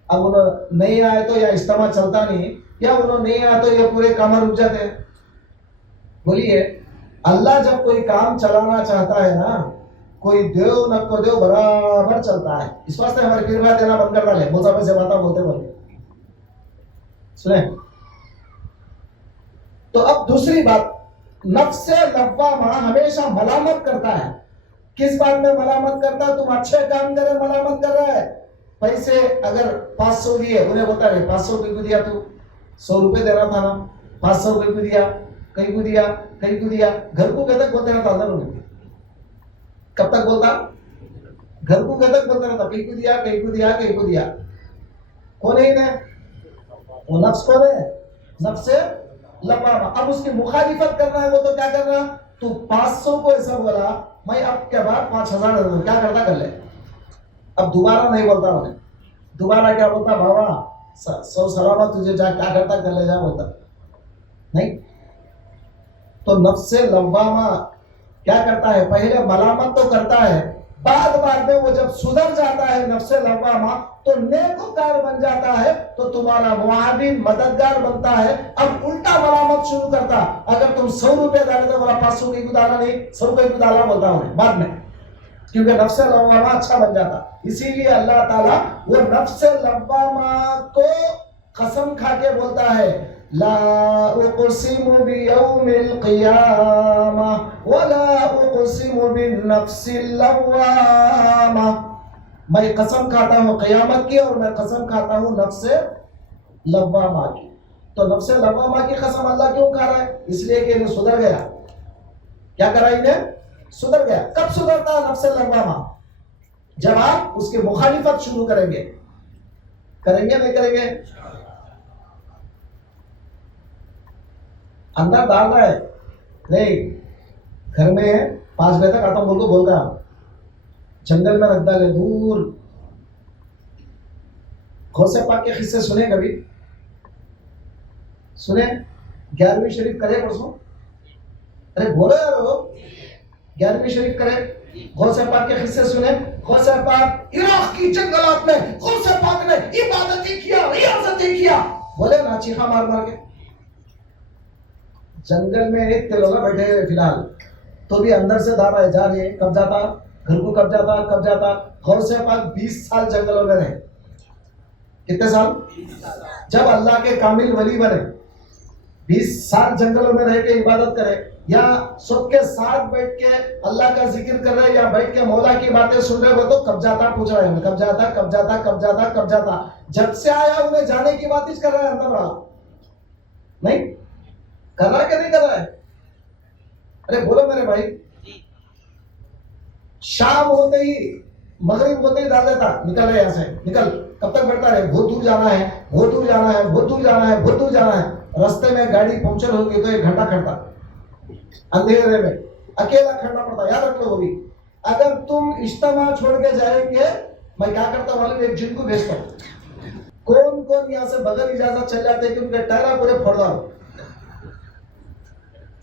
اب انہوں نہیں آئے تو یا اجتماع چلتا نہیں, یا انہوں نہیں آئے تو یہ پورے کام رک جاتے ہیں. بولیے, اللہ جب کوئی کام چلانا چاہتا ہے نا, کوئی دیو نہ کو دیو برابر چلتا ہے. اس واسطے ہمارے پیر بھائی دینا بند کر ڈالے, مصافے سے باتیں بولتے. سنیں, تو اب دوسری بات, نفس لوامہ ہمیشہ ملامت کرتا ہے. کس بات میں ملامت کرتا ہے؟ تم اچھے کام کرے ملامت کر رہا ہے. پیسے اگر 500 دیے, انہیں بتا رہے 500 کو دیا, تو 100 روپے دینا تھا نا, 500 روپے کو دیا, کہیں کو دیا, کہیں کو دیا. گھر کو کہتا بولتے رہتا تھا. کب تک بولتا؟ گھر کو کہتا بولتا رہتا, کہیں کو دیا, کہیں کو دیا, کہیں کو دیا. کون ہے انہیں؟ وہ نفس کون ہے؟ نفس لوامہ. اب اس کی مخالفت کرنا ہے, وہ تو کیا کرنا, تو 500 کو ایسا بولا, میں اب کے بعد 5000 کیا کرتا کر لے. اب دوبارہ نہیں بولتا انہیں, دوبارہ کیا بولتا, بابا 100 سلامت تجھے, جا کیا کرتا کر لے جا بولتا نہیں. تو نفس لوامہ کیا کرتا ہے, پہلے ملامت تو کرتا ہے, بعد میں وہ جب سدھر جاتا ہے نفس لوامہ تو نیکوکار بن جاتا ہے, تو تمہارا معاون مددگار بنتا ہے. اب الٹا ملامت شروع کرتا, اگر تم 100 روپے ڈالے تو بولا 500 کی ڈالا نہیں, 100 روپے کی ڈالا بولتا ہوں بعد میں, کیونکہ نفس لوامہ اچھا بن جاتا. اسی لیے اللہ تعالیٰ وہ نفس لوامہ کو قسم کھا کے بولتا ہے, لا اقسم بیوم القیامہ ولا اقسم بالنفس اللوامہ. میں قسم کھاتا ہوں قیامت کی, اور میں قسم کھاتا ہوں نفس لوامہ کی. تو نفس لوامہ کی قسم اللہ کیوں کھا رہا ہے؟ اس لیے کہ انہیں سدھر گیا. کیا کرا انہیں؟ سدھر گیا. کب سدھرتا ہے نفس لوامہ؟ جب آپ اس کی مخالفت شروع کریں گے. کریں گے نہیں کریں گے؟ اندر ڈال رہا ہے نہیں, گھر میں 5 بجے تک آتا ہوں بول کو بول رہا, جنگل میں رکھ ڈالے دور. غوث پاک کے قصے سنے کبھی؟ سنے؟ 11ویں شریف کرے پرسوں, ارے بولو یار, 11ویں شریف کرے, غوث پاک کے قصے سنے. غوث پاک عراق کی جنگلات میں غوث پاک نے عبادتیں کیا, ریاضتیں کیا, بولے نا چیخا مار مار کے. جنگل میں ایک تلولا بیٹھے ہوئے فی الحال, تو بھی اندر سے دار ہے, جا رہے, کب جاتا گھر کو, کب جاتا کب جاتا. غوث پاک 20 سال جنگلوں میں رہے. کتنے سال؟ جب اللہ کے کامل ولی بنے 20 سال جنگلوں میں رہ کے عبادت کرے, یا سب کے ساتھ بیٹھ کے اللہ کا ذکر کر رہے, یا بیٹھ کے مولا کی باتیں سن رہے, وہ تو کب جاتا پوچھ رہے ہیں, کب جاتا کب جاتا کب جاتا کب جاتا. جب سے آیا انہیں جانے کی بات ہی کر رہا ہے, اندر رہا نہیں کر رہا ہے کہ نہیں کر رہا ہے؟ ارے بولو میرے بھائی. شام ہوتے ہی مغرب ہوتے ہی ڈال دیتا, نکل رہے یہاں سے, نکل, کب تک بیٹھتا رہے, بہت دور جانا ہے, بہت دور جانا ہے, بہت دور جانا ہے, بہت دور جانا ہے. رستے میں گاڑی پنکچر ہوگی تو 1 گھنٹہ کھڑتا, اندھیرے میں اکیلا کھڑنا پڑتا. یاد رکھ لو وہ بھی, اگر تم اجتماع چھوڑ کے جائیں گے, میں کیا کرتا ہوں, ایک جن کو بھیجتا ہوں. کون کون یہاں سے بغیر اجازت چل جاتے ہیں کہ ان کے ٹائر پورے پھوڑ دو.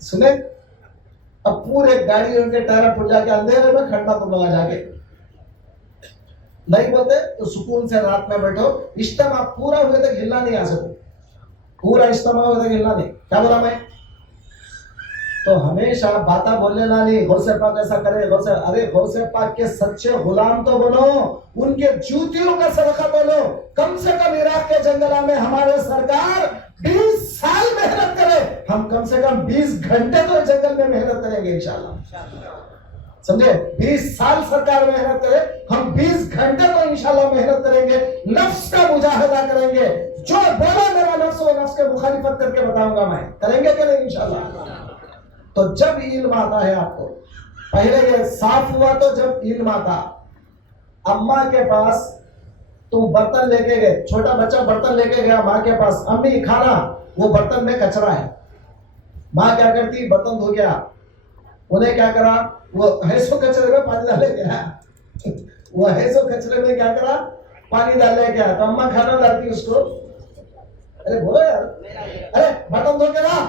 سنے, اب پورے گاڑی ان کے ٹائر پھٹ جا کے اندھیرے میں کھڑنا تم لگا جا کے. نہیں بولتے تو سکون سے رات میں بیٹھو, اجتماع پورا ہوئے تک ہلنا نہیں آ سکتے, پورا اجتماع ہوئے تک ہلنا نہیں. کیا بولا میں؟ تو ہمیشہ باتیں بولنے نہ نہیں, غوث پاک ایسا کرے, ارے غوث پاک کے سچے غلام تو بنو, ان کے جوتیوں کا صدقہ بولو. کم سے کم عراق کے جنگلوں میں ہمارے سرکار 20 سال محنت کرے, ہم کم سے کم 20 گھنٹے تو جنگل میں محنت کریں گے انشاءاللہ. سمجھے, 20 سال سرکار محنت کرے, ہم 20 گھنٹے تو انشاءاللہ محنت کریں گے, نفس کا مجاہدہ کریں گے. جو بولا میرا نفس, وہ نفس کے مخالفت کر کے بتاؤں گا میں, کریں گے کہ نہیں انشاءاللہ. تو جب علم آتا ہے آپ کو, پہلے یہ صاف ہوا تو جب علم آتا. اماں کے پاس تم برتن لے کے گئے, چھوٹا بچہ برتن لے کے گیا ماں کے پاس, امی کھانا, وہ برتن میں کچرا ہے. ماں کیا کرتی, برتن دھو گیا, انہیں کیا کرا, وہ ایسو کچرے میں پانی ڈالے گیا, وہ ایسو کچرے میں کیا کرا, پانی ڈالے گیا. تو اماں کھانا ڈالتی اس کو, ارے بولو یار, ارے برتن دھو کے لا,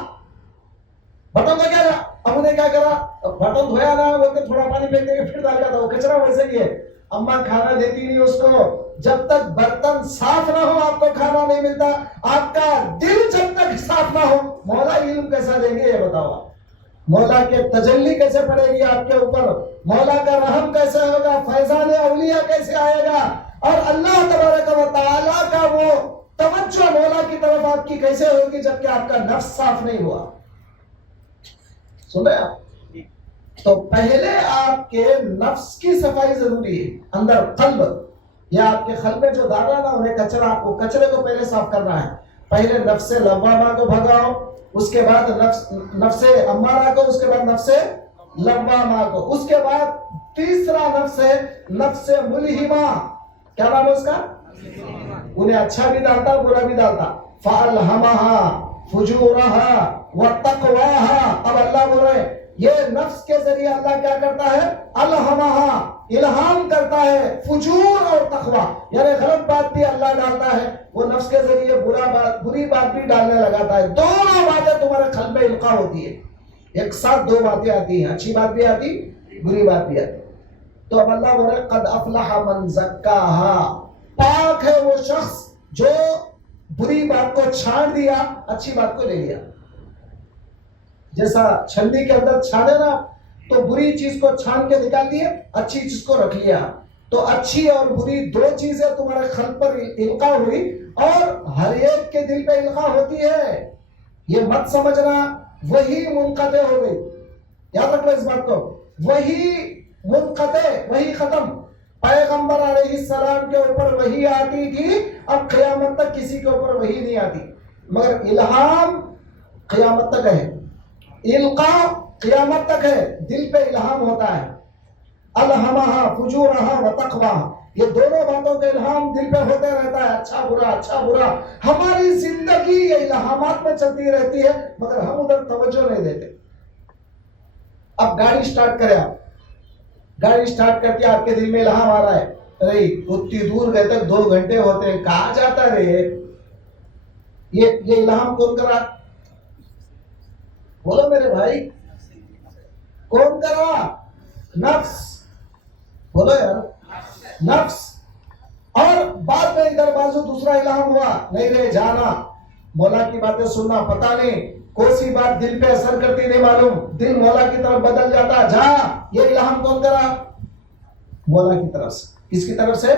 برتن دھو کے لا. اب انہیں کیا کرا, برتن دھویا نا بول کے تھوڑا پانی پھینک دے کے پھر ڈال جاتا, وہ کچرا ویسے ہی ہے. اماں کھانا دیتی نہیں اس کو, جب تک برتن صاف نہ ہو آپ کو کھانا نہیں ملتا. آپ کا دل جب تک صاف نہ ہو, مولا علم کیسا دیں گے یہ بتاؤ. مولا کے تجلی کیسے پڑے گی آپ کے اوپر, مولا کا رحم کیسے ہوگا, فیضان اولیاء کیسے آئے گا, اور اللہ تبارک و تعالیٰ کا وہ توجہ مولا کی طرف آپ کی کیسے ہوگی جبکہ آپ کا نفس صاف نہیں ہوا. سن رہے آپ؟ تو پہلے آپ کے نفس کی صفائی ضروری ہے, اندر قلب, یا آپ کے قلب میں جو دانا نا انہیں کچرا, وہ کچرے کو پہلے صاف کرنا ہے. پہلے نفس لوامہ کو بھگاؤ, اس کے بعد نفس امارہ کو, اس کے بعد نفس لوامہ کو, اس کے بعد تیسرا نفس ہے نفس ملہمہ. کیا نام ہے اس کا؟ انہیں اچھا بھی ڈالتا برا بھی ڈالتا. فَأَلْهَمَهَا فُجُورَهَا وَتَقْوَاهَا. اب اللہ بول رہے ہیں یہ نفس کے ذریعے اللہ کیا کرتا ہے, الہمہا, الہام کرتا ہے, فجور اور تقویٰ, یعنی غلط بات بھی اللہ ڈالتا ہے, وہ نفس کے ذریعے بری بات بھی ڈالنے لگاتا ہے. دونوں باتیں تمہارے قلب میں القاء ہوتی ہے, ایک ساتھ دو باتیں آتی ہیں, اچھی بات بھی آتی, بری بات بھی آتی. تو اب اللہ بول رہے قد افلح من زکاہا, پاک ہے وہ شخص جو بری بات کو چھان دیا, اچھی بات کو لے لیا. جیسا چھلنی کے اندر چھانے نا, تو بری چیز کو چھان کے نکال دیے, اچھی چیز کو رکھ لیا. تو اچھی اور بری دو چیزیں تمہارے قلب پر القاء ہوئی, اور ہر ایک کے دل پہ القاء ہوتی ہے. یہ مت سمجھنا وہی منقطع ہو گئی, یاد رکھو اس بات کو, وہی منقطع, وہی ختم. پیغمبر علیہ السلام کے اوپر وحی آتی تھی, اب قیامت تک کسی کے اوپر وحی نہیں آتی, مگر الہام قیامت تک ہے, القاء قیامت تک ہے, دل پہ الہام ہوتا ہے. الہمہا فجورہا وتقواہا, یہ دونوں باتوں کا الہام دل پہ ہوتے رہتا ہے, اچھا برا اچھا برا. ہماری زندگی یہ الہامات میں چلتی رہتی ہے, مگر ہم ادھر توجہ نہیں دیتے. اب گاڑی سٹارٹ کرے, آپ گاڑی سٹارٹ کر کے آپ کے دل میں الہام آ رہا ہے, ارے اتنی دور گئے تک 2 گھنٹے ہوتے ہیں, کہاں جاتا رہے, یہ الہام کون کرا, بولو میرے بھائی, کون کرا, نفس. بولو یار، نفس. اور بعد میں ادھر بازو دوسرا الہام ہوا، نہیں رے جانا، مولا کی باتیں سننا، پتہ نہیں کوئی سی بات دل پہ اثر کرتی نہیں معلوم، دل مولا کی طرف بدل جاتا، جا. یہ الہام کون کرا؟ مولا کی طرف سے. کس کی طرف سے؟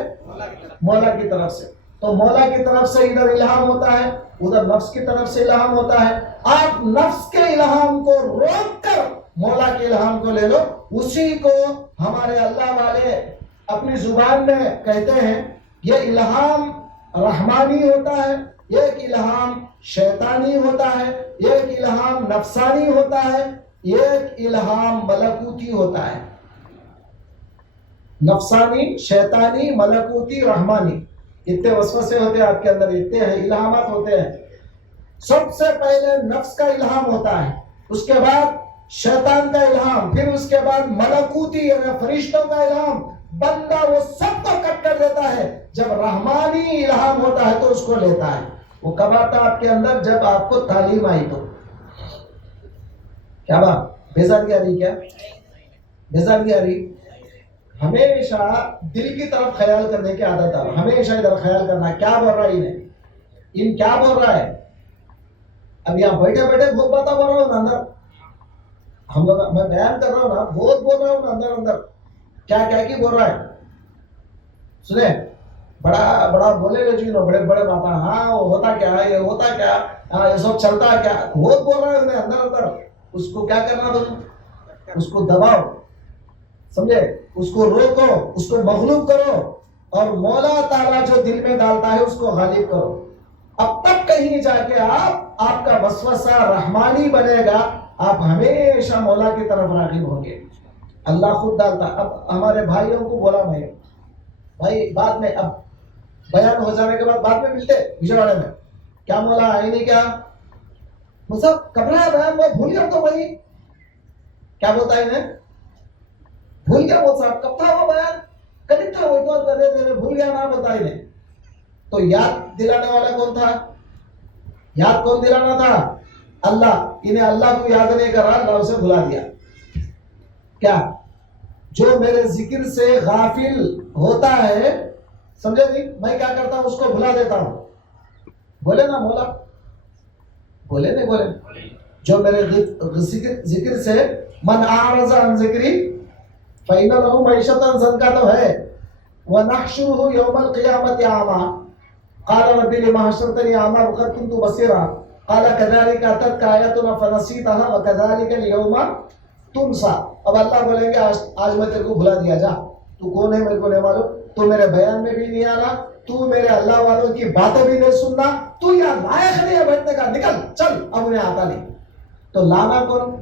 مولا کی طرف سے. تو مولا کی طرف سے ادھر الہام ہوتا ہے، ادھر نفس کی طرف سے الہام ہوتا ہے. آپ نفس کے الہام کو روک کر مولا کے الہام کو لے لو. اسی کو ہمارے اللہ والے اپنی زبان میں کہتے ہیں یہ الہام رحمانی ہوتا ہے، ایک الہام شیطانی ہوتا ہے، ایک الہام نفسانی ہوتا ہے، ایک الہام ملکوتی ہوتا ہے. نفسانی، شیطانی، ملکوتی، رحمانی، اتنے وسوسے ہوتے ہیں آپ کے اندر، اتنے ہیں الہامات ہوتے ہیں. سب سے پہلے نفس کا الہام ہوتا ہے، اس کے بعد شیطان کا الہام، پھر اس کے بعد ملکوتی یعنی فرشتوں کا الہام. بندہ وہ سب کو کٹ کر دیتا ہے. جب رحمانی الہام ہوتا ہے تو اس کو لیتا ہے. وہ کب آتا آپ کے اندر؟ جب آپ کو تعلیم آئی تو. کیا بات بیزاری آ رہی؟ کیا بیزاری آ رہی؟ ہمیشہ دل کی طرف خیال کرنے کی عادت ہے، ہمیشہ ادھر خیال کرنا کیا بول رہا ہے ان کیا بول رہا ہے. اب یہاں بیٹھے بیٹھے بہت باتیں بول رہا ہوں نا اندر، ہم لوگ میں بیان کر رہا ہوں نا، بہت بول رہا ہوں نا اندر اندر. کیا کیا کی بول رہا ہے سنے، بڑا بڑا بولے گا جی بڑے بڑے باتیں، ہاں وہ ہوتا کیا ہے، یہ ہوتا کیا، ہاں یہ سب چلتا کیا، بہت بول رہا ہے اندر اندر. اس کو کیا کرنا، تم اس کو دباؤ، سمجھے، اس کو روکو، اس کو مغلوب کرو، اور مولا تعالیٰ جو دل میں ڈالتا ہے اس کو غالب کرو. اب تک کہیں جا کے آپ کا وسوسہ رحمانی بنے گا، آپ ہمیشہ مولا کی طرف راغب ہوں گے. اللہ خود ڈالتا. اب ہمارے بھائیوں کو بولا میں، بھائی بعد میں اب بیان ہو جانے کے بعد میں ملتے وجے میں، کیا مولا آئی نہیں کیا، مطلب کبرا بیان وہ بھول گیا تو بھائی کیا بولتا ہے انہیں، بھول گیا وہ صاحب کب تھا وہ بیان، کبھی تھا وہ تو بھول گیا نہ بتا انہیں. تو یاد دلانے والا کون تھا؟ یاد کون دلانا تھا؟ اللہ. انہیں اللہ کو یاد نہیں کرا، اللہ اسے بھلا دیا. کیا جو میرے ذکر سے غافل ہوتا ہے، سمجھے نہیں، میں کیا کرتا ہوں اس کو بھلا دیتا ہوں. بولے نا مولا، بولے نہیں بولے، جو میرے ذکر سے من اعرض عن ذکری فإن له معیشۃ ضنکا تو ہے، ونحشره یوم القیامۃ اعمى قال رب لما حشرتنی اعمى وقد كنت بصیرا قال كذلك اتتك آیاتنا فنسیتها وكذلك اليوم تنسى. اب اللہ بولیں گے آج میں تیرے کو بھلا دیا، جا تو کون ہے میرے کو نہیں معلوم، تو میرے بیان میں بھی نہیں آنا، تو میرے اللہ والوں کی باتیں بھی نہیں سننا، تو یہاں لائق نہیں ہے بیٹھنے کا، نکل چل. اب انہیں آتا نہیں تو لانا کون؟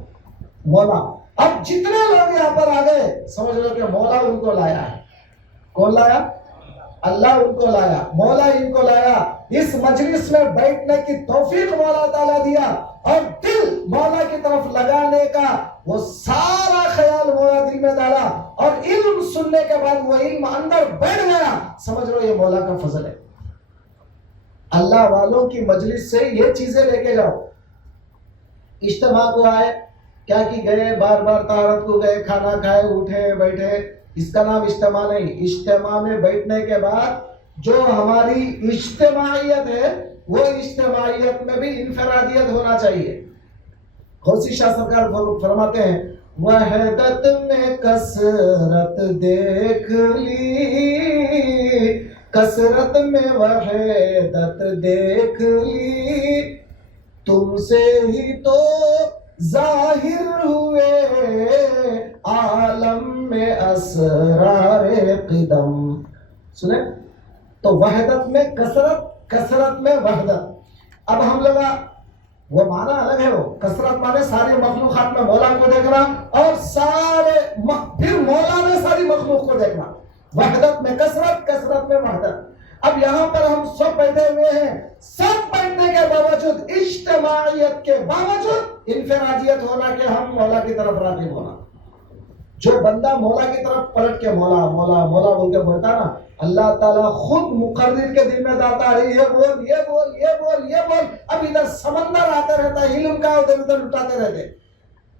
مولا. اب جتنے لوگ یہاں پر آ گئے سمجھ لو کہ مولا ان کو لایا ہے. کون لایا؟ اللہ ان کو لایا، مولا ان کو لایا. اس مجلس میں بیٹھنے کی توفیق مولا تعالیٰ دیا، اور دل مولا کی طرف لگانے کا وہ سارا خیال مولا دل میں ڈالا، اور علم سننے کے بعد وہ علم اندر بیٹھ گیا. سمجھ لو یہ مولا کا فضل ہے. اللہ والوں کی مجلس سے یہ چیزیں لے کے جاؤ. اجتماع کو آئے، کیا کی گئے، بار بار طہارت کو گئے، کھانا کھائے، اٹھے بیٹھے، اس کا نام اجتماع نہیں. اجتماع میں بیٹھنے کے بعد جو ہماری اجتماعیت ہے، وہ اجتماعیت میں بھی انفرادیت ہونا چاہیے. غوثی شاہ سرکار فرماتے ہیں وحدت میں کثرت دیکھ لی، کثرت میں وحدت دیکھ لی، تم سے ہی تو ظاہر ہوئے عالم میں اسرار قدم. سنیں تو وحدت میں کثرت، کثرت میں وحدت. اب ہم لوگ وہ معنی الگ ہے، وہ کثرت مانے ساری مخلوقات میں مولا کو دیکھنا، اور سارے پھر مولا میں ساری مخلوق کو دیکھنا. وحدت میں کثرت، کثرت میں وحدت. اب یہاں پر ہم سب بیٹھے ہوئے ہیں، سب بیٹھنے کے باوجود، اجتماعیت کے باوجود انفرادیت ہونا کہ ہم مولا کی طرف راغب ہونا. جو بندہ مولا کی طرف پلٹ کے مولا مولا مولا بول کے بولتا نا، اللہ تعالیٰ خود مقرر کے دل میں ڈالتا ہے یہ بول یہ بول یہ بول یہ بول. اب ادھر سمندر آتا رہتا ہے علم کا، ادھر ادھر لٹاتے رہتے.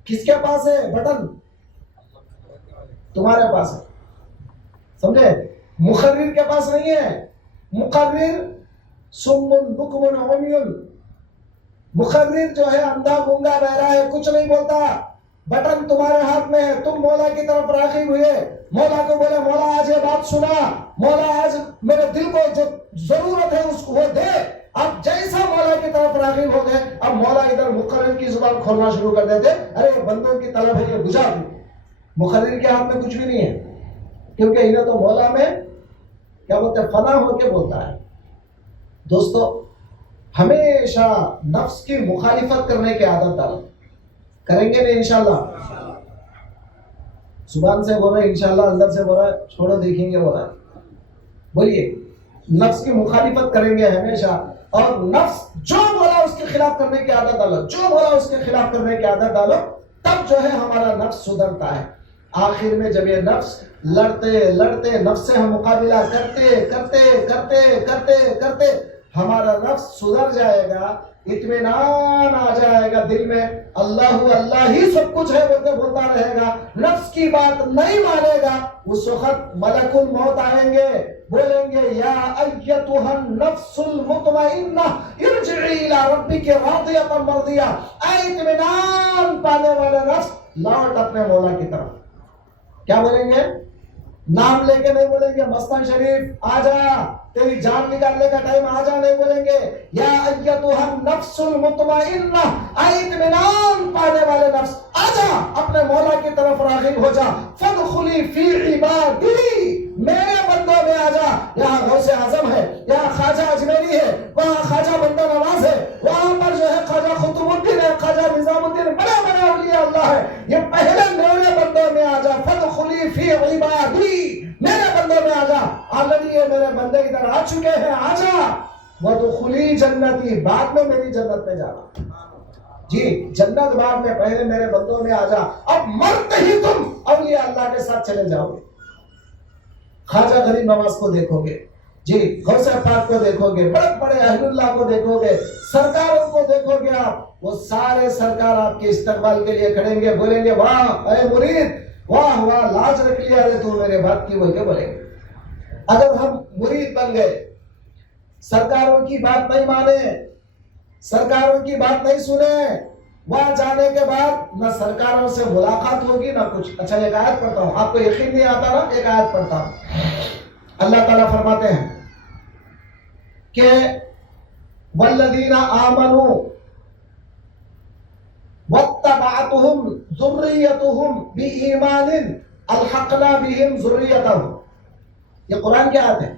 کس کے پاس ہے بٹن؟ تمہارے پاس ہے. سمجھے؟ مقرر کے پاس نہیں ہے. مقرر سم بکم عمی، مقرر جو ہے اندھا گونگا بہرا ہے، کچھ نہیں بولتا. بٹن تمہارے ہاتھ میں ہے، تم مولا کی طرف راغب ہوئے، مولا کو بولے مولا آج یہ بات سنا، مولا آج میرے دل کو جو ضرورت ہے اس کو وہ دے. اب جیسا مولا کی طرف راغب ہو گئے، اب مولا ادھر مقرر کی زبان کھولنا شروع کر دیتے. ارے بندوں کی طلب ہے یہ بجھا دو. مقرر کے ہاتھ میں کچھ بھی نہیں ہے، کیونکہ انہیں تو مولا میں کیا بولتے ہیں فنا ہو کے بولتا ہے. دوستو ہمیشہ نفس کی مخالفت کرنے کی عادت ڈالو. کریں گے نہیں انشاءاللہ؟ زبان سے بول رہے انشاءاللہ، اندر سے بول رہا ہے چھوڑو دیکھیں گے بول رہا ہے. بولیے نفس کی مخالفت کریں گے ہمیشہ، اور نفس جو بولا اس کے خلاف کرنے کی عادت ڈالو، جو بولا اس کے خلاف کرنے کی عادت ڈالو، تب جو ہے ہمارا نفس سدھرتا ہے. آخر میں جب یہ نفس لڑتے لڑتے نفس سے ہم مقابلہ کرتے کرتے کرتے کرتے کرتے ہمارا نفس سدھر جائے گا، اطمینان آ جائے گا دل میں، اللہ اللہ ہی سب کچھ ہے بولتا رہے گا، نفس کی بات نہیں مانے گا. اس وقت ملک الموت آئیں گے، بولیں گے یا ایتھا النفس المطمئنہ ارجعی الی ربک راضیۃ مرضیہ، اے اطمینان پانے والے نفس لوٹ اپنے مولا کی طرف. کیا بولیں گے؟ نام لے کے نہیں بولیں گے مستان شریف آ جا، تیری جان نکالنے کا ٹائم آ جا نہیں بولیں گے. یا ایتھا النفس المطمئنہ، اے اطمینان پانے والے نفس آ جا اپنے مولا کی طرف راغب ہو جا. فادخلی فی عبادی، میرے بندوں میں آ جا. یہاں غوث اعظم ہے، یہاں خواجہ اجمیری ہے، وہاں خواجہ بندہ نواز ہے، وہاں پر جو ہے خواجہ قطب الدین ہے، خواجہ نظام الدین، بڑے بڑے اولیاء اللہ ہے. یہ پہلے میرے بندوں میں آ جا. فادخلی فی عبادی، میرے بندوں میں آ جا. آلریڈی یہ میرے بندے ادھر آ چکے ہیں، آ جا. وادخلی جنتی، بعد میں میری جنت میں جانا. جی جنت بعد میں، پہلے میرے بندوں میں آ جا. اب مرتے ہی تم اولیاء اللہ کے ساتھ چلے جاؤ گے. خواجہ غریب نواز کو دیکھو گے، جی غوث پاک کو دیکھو گے، بڑے بڑے اہل اللہ کو دیکھو گے، سرکاروں کو دیکھو گے. آپ وہ سارے سرکار آپ کے استقبال کے لیے کھڑیں گے، بولیں گے واہ اے مرید، واہ واہ لاج رکھ لیا رے تو میرے بات کی، بول کے بولیں گے. اگر ہم مرید بن گئے، سرکاروں کی بات نہیں مانے، سرکاروں کی بات نہیں سنے، وہاں جانے کے بعد نہ سرکاروں سے ملاقات ہوگی نہ کچھ. اچھا ایک آیت پڑھتا ہوں، آپ کو یقین نہیں آتا نا، ایک آیت پڑھتا ہوں. اللہ تعالیٰ فرماتے ہیں کہ والذین آمنوا واتبعتهم ذریتهم بإیمان الحقنا بهم ذریتهم. یہ قرآن کی آیت ہے.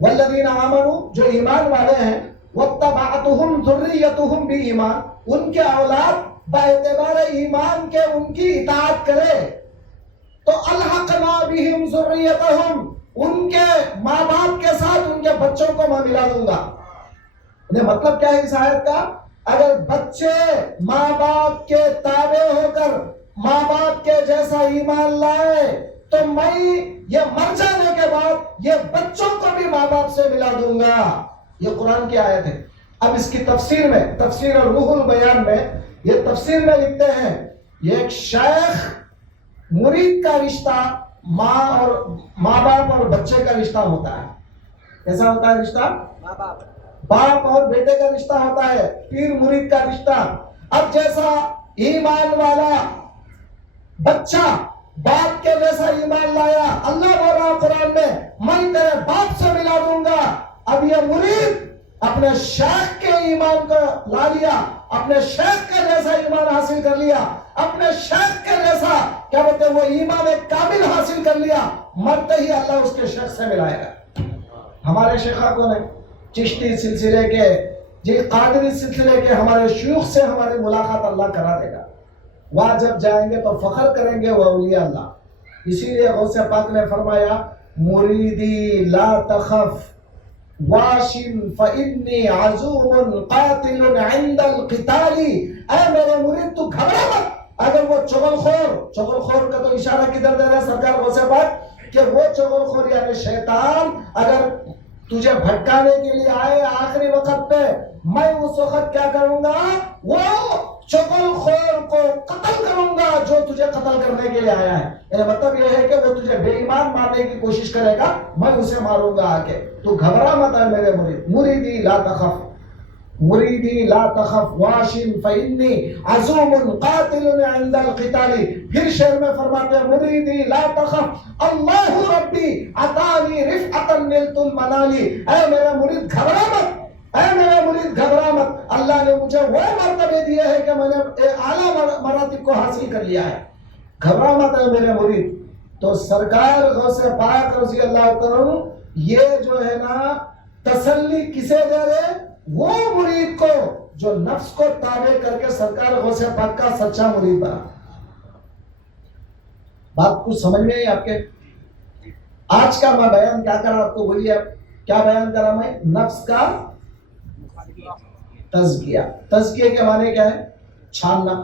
والذین آمنوا جو ایمان والے ہیں، واتبعتهم ذریتهم بإیمان، ان کے اولاد باعتبار ایمان کے ان کی اطاعت کرے تو الحقنا بهم ذریتهم، ان کے ماں باپ کے ساتھ ان کے بچوں کو میں ملا دوں گا. مطلب کیا ہے اس آیت کا؟ اگر بچے ماں باپ کے تابع ہو کر ماں باپ کے جیسا ایمان لائے تو میں یہ مر جانے کے بعد یہ بچوں کو بھی ماں باپ سے ملا دوں گا. یہ قرآن کی آیت ہے. اب اس کی تفسیر میں، تفسیر روح البیان میں، یہ تفسیر میں لکھتے ہیں یہ ایک شیخ مرید کا رشتہ ماں باپ اور بچے کا رشتہ ہوتا ہے. کیسا ہوتا ہے رشتہ؟ باپ اور بیٹے کا رشتہ ہوتا ہے، پیر مرید کا رشتہ. اب جیسا ایمان والا بچہ باپ کے جیسا ایمان لایا، اللہ بول رہا قرآن میں تیرے باپ سے ملا دوں گا. اب یہ مرید اپنے شیخ کے ایمان کو لا لیا، اپنے شیخ کے جیسا ایمان حاصل کر لیا، اپنے شیخ کے جیسا کیا بولتے ہیں وہ ایمان ایک کامل حاصل کر لیا. مرتے ہی اللہ اس کے شیخ سے ملائے گا. ہمارے شیخہ کون ہے؟ چشتی سلسلے کے، جی قادری سلسلے کے ہمارے شیوخ سے ہماری ملاقات اللہ کرا دے گا. وہاں جب جائیں گے تو فخر کریں گے وہ اولیاء اللہ. اسی لیے غوث پاک نے فرمایا مریدی لا تخف واشن فإنی عزوم قاتل عند القتال. اے میرے مرید تو گھبرا مت. اگر وہ چغل خور کا تو اشارہ کدھر دے رہا ہے سرکار غوث پاک کہ وہ چغل خور یعنی شیطان اگر تجھے بھٹکانے کے لیے آئے آخری وقت پہ، میں اس وقت کیا کروں گا؟ وہ چغل خور کو قتل کروں گا جو تجھے قتل کرنے کے لیے آیا ہے. میرا مطلب یہ ہے کہ وہ تجھے بے ایمان مارنے کی کوشش کرے گا، میں اسے ماروں گا آ کے. تو گھبرا مت ہے میرے مرید. مریدی لا تخف، مریدی لا تخف واشن فإنی عزوم قاتل عند القتال. پھر شعر میں فرماتے ہیں مریدی لا تخف اللہ ربی عطانی رفعتا نلت المنالی. اے میرا مرید گھبرا مت، اے میرا مرید گھبرا مت، اللہ نے مجھے وہ مرتبے دیے ہیں کہ میں نے اعلیٰ مراتب کو حاصل کر لیا ہے. گھبرا مت ہے میرے مرید. تو سرکار غوث پاک رضی اللہ عنہ یہ جو ہے نا تسلی کسے دے رہے؟ وہ مرید کو جو نفس کو تابع کر کے سرکار غوث پاک کا سچا مرید بنا. بات کچھ سمجھ میں نہیں آپ کے؟ آج کا میں بیان کیا کرا آپ کو بولیے؟ کیا بیان کرا میں؟ نفس کا تزکیہ. تزکیہ کے معنی کیا ہے؟ چھاننا.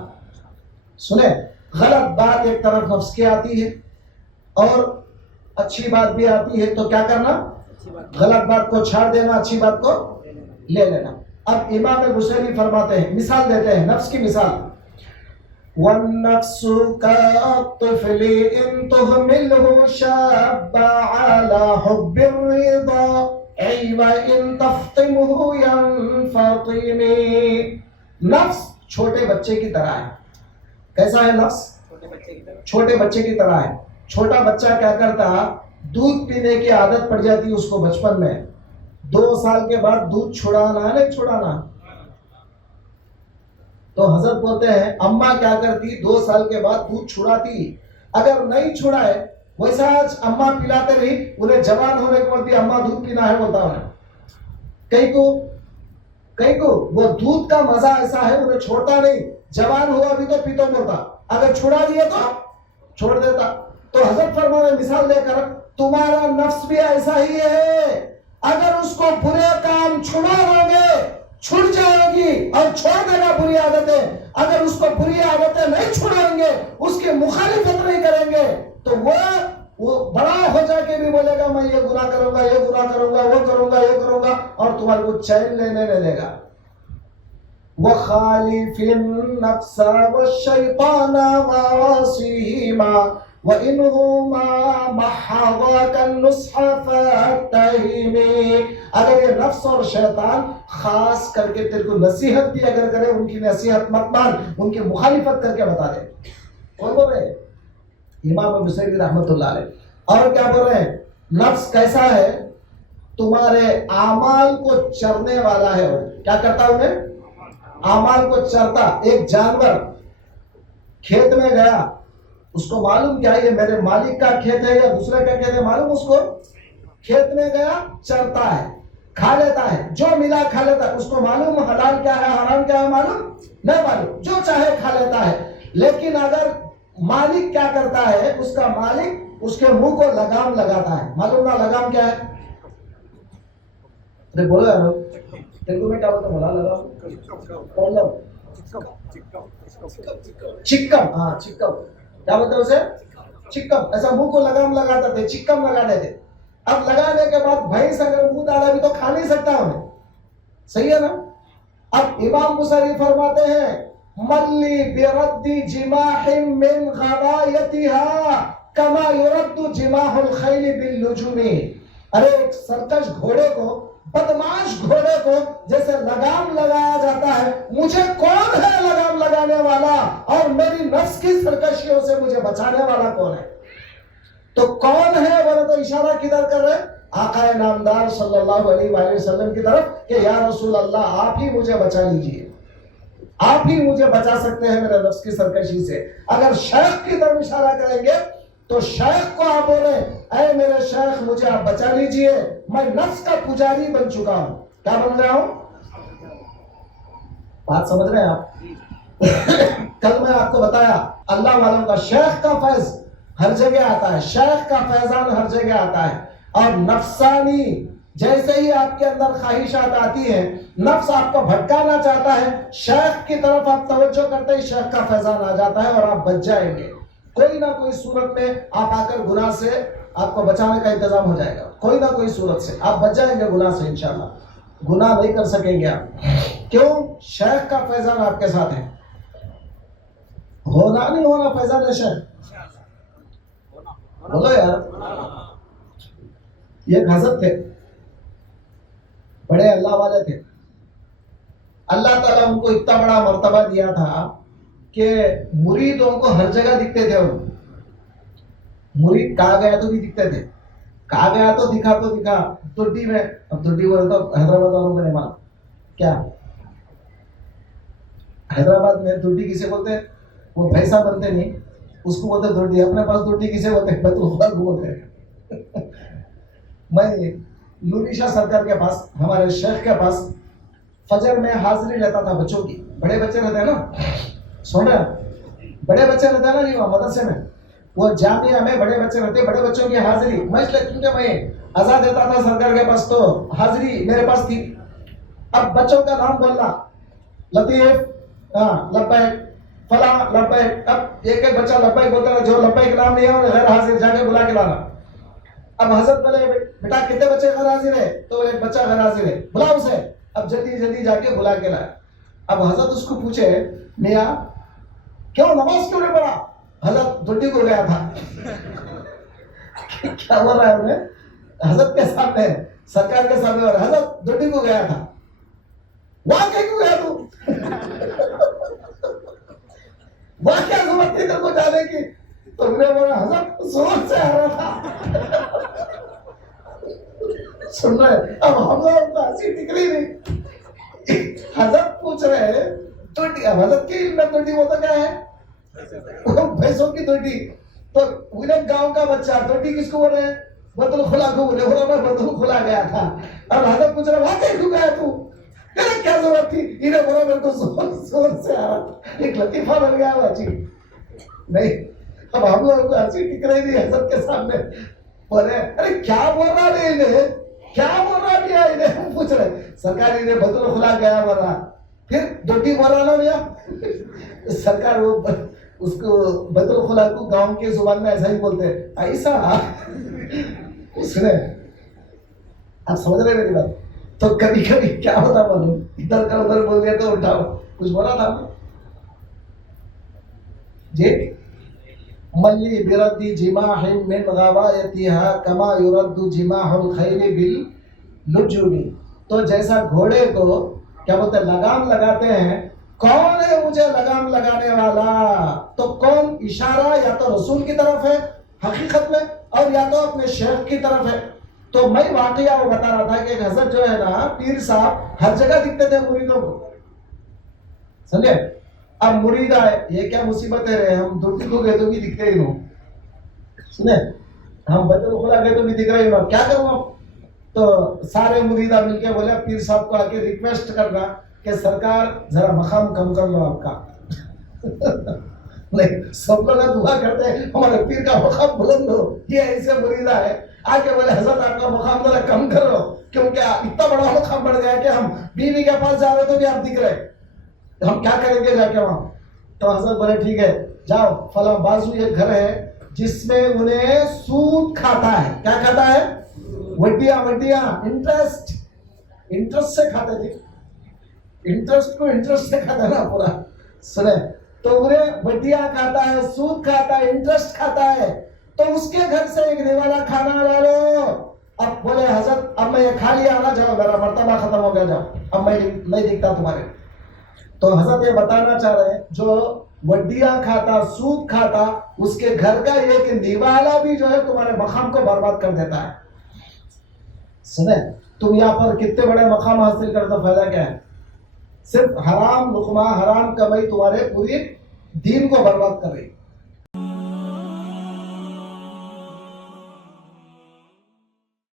سنیں، غلط بات ایک طرف نفس کی آتی ہے اور اچھی بات بھی آتی ہے، تو کیا کرنا؟ غلط بات کو چھاڑ دینا، اچھی بات کو لے لینا. اب امام بصیری فرماتے ہیں، مثال دیتے ہیں نفس کی مثال. وَالنَّفْسُ كَالطِّفْلِ إِن تُهْمِلْهُ شَابَّ عَلَى حُبِّ الرِّضَى وَإِن تَفْطِمْهُ يَنْفَطِمِ. نفس چھوٹے بچے کی طرح ہے. کیسا ہے نفس؟ چھوٹے بچے کی طرح ہے. چھوٹا بچہ کیا کرتا؟ دودھ پینے کی عادت پڑ جاتی اس کو بچپن میں. 2 سال کے بعد دودھ چھڑانا ہے نہیں چھڑانا؟ تو حضرت بولتے ہیں اماں کیا کرتی؟ 2 سال کے بعد دودھ چھڑاتی. اگر نہیں چھڑائے ویسا آج اماں پلاتے رہی، انہیں جوان ہونے کے بعد بھی اماں دودھ پینا ہے بولتا انہیں. کئی کو وہ دودھ کا مزہ ایسا ہے انہیں چھوڑتا نہیں. جوان ہوا بھی تو پیتو بولتا، اگر چھڑا دیا تو چھوڑ دیتا. تو حضرت فرمانے مثال دے کر تمہارا نفس بھی ایسا ہی ہے. اگر اس کو برے کام چھڑا دو گے چھڑ جائے گی اور چھوڑ دے گا بری عادتیں. اگر اس کو بری عادتیں نہیں چھڑائیں گے، اس کی مخالفت نہیں کریں گے، تو وہ بڑا ہو جا کے بھی بولے گا میں یہ گناہ کروں گا، یہ گناہ کروں گا، وہ کروں گا، یہ کروں گا، اور تمہارے کو چین لینے نہیں دے گا. وَخَالِفِ النَّفْسَ وَالشَّيْطَانَ وَعَاصِيهِمَا وَإِنْهُمَا مَحَّضَاكَ النُّصْحَ فَاتَّهِمِ. اگر یہ نفس اور شیطان خاص کر کے تیرے کو نصیحت بھی اگر کرے، ان کی نصیحت مت مان، ان کی مخالفت کر کے بتا دے. کون بول رہے؟ امام بصیری رحمت اللہ علیہ. اور کیا بول رہے ہیں؟ نفس کیسا ہے؟ تمہارے اعمال کو چرنے والا ہے. وہ کیا کرتا ہے؟ انہیں اعمال کو چرتا. ایک جانور کھیت میں گیا، اس کو معلوم کیا یہ میرے مالک کا کھیت ہے یا دوسرے کا کھیت ہے معلوم. اس کو کھیت میں گیا، چرتا ہے، کھا لیتا ہے، جو ملا کھا لیتا ہے. اس کو معلوم حلال کیا ہے حرام کیا ہے معلوم نہیں معلوم، جو چاہے کھا لیتا ہے. لیکن اگر مالک کیا کرتا ہے، اس کا مالک اس کے منہ کو لگام لگاتا ہے. معلوم نہ لگام کیا ہے؟ ارے بولو یار، تیلگو میں کیا بولتا ہے؟ بولا لگام، چکم. ہاں چکم. کیا بولتے ہیں اسے؟ چکم. ایسا منہ کو لگام لگاتے تھے، چکم لگاتے تھے. اب لگانے کے بعد بھینس اگر منہ ڈالا بھی تو کھا نہیں سکتا انہیں. صحیح ہے نا؟ اب امام بصیری فرماتے ہیں ملی برد جماح من غبایتها کما یرد جماح الخیل باللجوم. ارے ایک سرکش گھوڑے کو، بدماش گھوڑے کو جیسے لگام لگایا جاتا ہے، مجھے کون ہے لگام لگانے والا؟ اور میری نفس کی سرکشیوں سے مجھے بچانے والا کون ہے؟ تو کون ہے؟ بولے تو اشارہ کدھر کر رہے؟ آقا نامدار صلی اللہ علیہ وآلہ وسلم کی طرف کہ یا رسول اللہ آپ ہی مجھے بچا لیجئے، آپ ہی مجھے بچا سکتے ہیں میرے نفس کی سرکشی سے. اگر شیخ کی طرف اشارہ کریں گے تو شیخ کو آپ بولیں اے میرے شیخ مجھے آپ بچا لیجئے، میں نفس کا پجاری بن چکا ہوں. کیا بن رہا ہوں؟ بات سمجھ رہے ہیں آپ؟ کل میں آپ کو بتایا اللہ والوں کا شیخ کا فیض ہر جگہ آتا ہے، شیخ کا فیضان ہر جگہ آتا ہے. اور نفسانی جیسے ہی آپ کے اندر خواہشات آتی ہیں، نفس آپ کو بھٹکانا چاہتا ہے، شیخ کی طرف آپ توجہ کرتے ہی شیخ کا فیضان آ جاتا ہے اور آپ بچ جائیں گے. کوئی نہ کوئی صورت میں آپ آ کر گناہ سے آپ کو بچانے کا انتظام ہو جائے گا. کوئی نہ کوئی صورت سے آپ بچ جائیں گے گناہ سے انشاءاللہ. گناہ نہیں کر سکیں گے آپ. کیوں؟ شیخ کا فیضان آپ کے ساتھ ہے. ہونا نہیں ہونا فیضان شیخ؟ بولو یار. یہ ایک حضرت تھے, بڑے اللہ والے تھے. اللہ تعالیٰ ان کو اتنا بڑا مرتبہ دیا تھا کہ مریدوں کو ہر جگہ دکھتے تھے. مرید کہاں گیا تو بھی دکھتے تھے, کہاں گیا تو دکھا ترٹی میں. اب ترٹی بولے تو حیدرآباد والوں کو نہیں معلوم کیا. حیدرآباد میں ترٹی کسے بولتے ہیں؟ وہ پیسہ بنتے نہیں, اس کو بولتے ترٹی. اپنے پاس ترٹی کسے بولتے ہیں؟ بیت الخلا کو بولتے ہیں. میں لونی شاہ سرکار کے پاس, ہمارے شیخ کے پاس فجر میں حاضری لیتا تھا بچوں کی. بڑے بچے رہتے ہیں نا, سن رہے, بڑے بچے رہتے ہیں نا جی وہاں مدرسے میں, وہ جامعہ میں بڑے بچے رہتے ہیں, بڑے بچوں کی حاضری. میں اس لیے کیونکہ میں آزاد دیتا تھا سرکار کے پاس, تو حاضری میرے پاس تھی. اب بچوں کا نام بولنا, لطیف لبیک, فلاں لبیک. اب ایک ایک بچہ لبیک بولتا ہے, جو لبیک نام نہیں ہے وہ غیر حاضر, جا کے بلا کے لانا. اب حضرت بولے بیٹا کتنے بچے غیر حاضر ہے؟ تو ایک بچہ غیر حاضر ہے, بلا اسے. اب جلدی جلدی جا کے بلا کے لایا. اب حضرت اس کو پوچھے, میاں کیوں نماز کیوں نہیں پڑھا؟ حضرت دھٹی کو گیا تھا. کیا بول رہا ہے انہیں؟ حضرت کے سامنے, سرکار کے سامنے, اور حضرت دھٹی کو گیا تھا. وہاں کیوں گیا تو؟ وہاں کیا ضرورت تھی تیرے کو جانے کی؟ تو میں نے بولا حضرت زور سے آ رہا تھا. سن رہے, اب ہم لوگ تو ہنسی ٹک رہی نہیں. حضرت پوچھ رہے ہیں توٹی, اب حضرت کی علم میں توٹی ہوتا کیا ہے؟ بھینسوں کی توٹی. تو انہیں گاؤں کا بچہ توٹی کس کو بول رہے ہیں؟ بیت الخلا کو بولے. بولا میں بیت الخلا گیا تھا. اب حضرت پوچھ رہے واقعی کیوں گیا تو؟ تیرے کیا ضرورت تھی؟ انہیں بولا میرے کو زور سے آ رہا تھا. ایک لطیفہ بن گیا ہوا جی نہیں. اب ہم لوگوں کو ہنسی ٹک رہی تھی حضرت کے سامنے. بولے ارے کیا بول رہا ہے انہیں, کیا بول رہا ہے انہیں؟ ہم پوچھ رہے سرکار انہیں بیت الخلا گیا بول رہا, پھر دوٹی بول رہا نا بھیا. سرکار وہ اس کو بیت الخلا کو گاؤں کے زبان میں ایسا ہی بولتے ہیں, ایسا اس نے. آپ سمجھ رہے میری بات؟ تو کبھی کبھی کیا ہوتا معلوم, ادھر کا ادھر بول دیا تو اٹھاؤ. کچھ بولا تھا جی. ملی برد جماح من غوایتها کما یرد جماح الخیل باللجوم. تو جیسا گھوڑے کو کیا بولتے ہیں لگام لگاتے ہیں, کون ہے مجھے لگام لگانے والا؟ تو کون اشارہ یا تو رسول کی طرف ہے حقیقت میں, اور یا تو اپنے شیخ کی طرف ہے. تو میں واقعہ وہ بتا رہا تھا کہ ایک حضرت جو ہے نا پیر صاحب ہر جگہ دکھتے تھے مریدوں کو, سمجھے. اب مرید آئے, یہ کیا مصیبت ہے, ہم دھوٹی کو گئے تو بھی دکھتے ہی نو, سنے, ہم بیت الخلا گئے تو بھی دکھ رہے ہی. کیا کروں اب؟ تو سارے مریدہ مل کے بولے پیر صاحب کو آ کے ریکویسٹ کرنا کہ سرکار ذرا مقام کم کر لو آپ کا. نہیں, سب لوگ دعا کرتے ہیں ہمارے پیر کا مقام بلند ہو. یہ ایسے مریدہ ہے آ کے بولے حضرت آپ کا مقام ذرا کم کرو, کیونکہ اتنا بڑا مقام بڑھ گیا کہ ہم بیوی کے پاس جا رہے تو بھی آپ دکھ رہے, ہم کیا کریں گے جا کے وہاں. تو حضرت بولے ٹھیک ہے جاؤ, فلاں بازو ایک گھر ہے جس میں انہیں سود کھاتا ہے. کیا کھاتا ہے؟ وڈیاں, انٹرسٹ سے کھاتے تھے. انٹرسٹ کو انٹرسٹ سے کھاتا ہے نا پورا, سنے. تو انہیں وڈیاں کھاتا ہے, سود کھاتا ہے, انٹرسٹ کھاتا ہے. تو اس کے گھر سے ایک نوالا کھانا لا لو. اب بولے حضرت اب میں یہ کھا لیا نا, جاؤ میرا مرتبہ ختم ہو گیا, جاؤ اب میں نہیں دکھتا تمہارے. تو حضرت یہ بتانا چاہ رہے ہیں جو وڈیاں کھاتا, سود کھاتا, اس کے گھر کا ایک نوالا بھی جو ہے تمہارے مقام کو برباد کر دیتا ہے. سنے, تم یہاں پر کتنے بڑے مقام حاصل کرتے, فائدہ کیا ہے؟ صرف حرام لقمہ, حرام کمائی تمہارے پوری دین کو برباد کر رہی.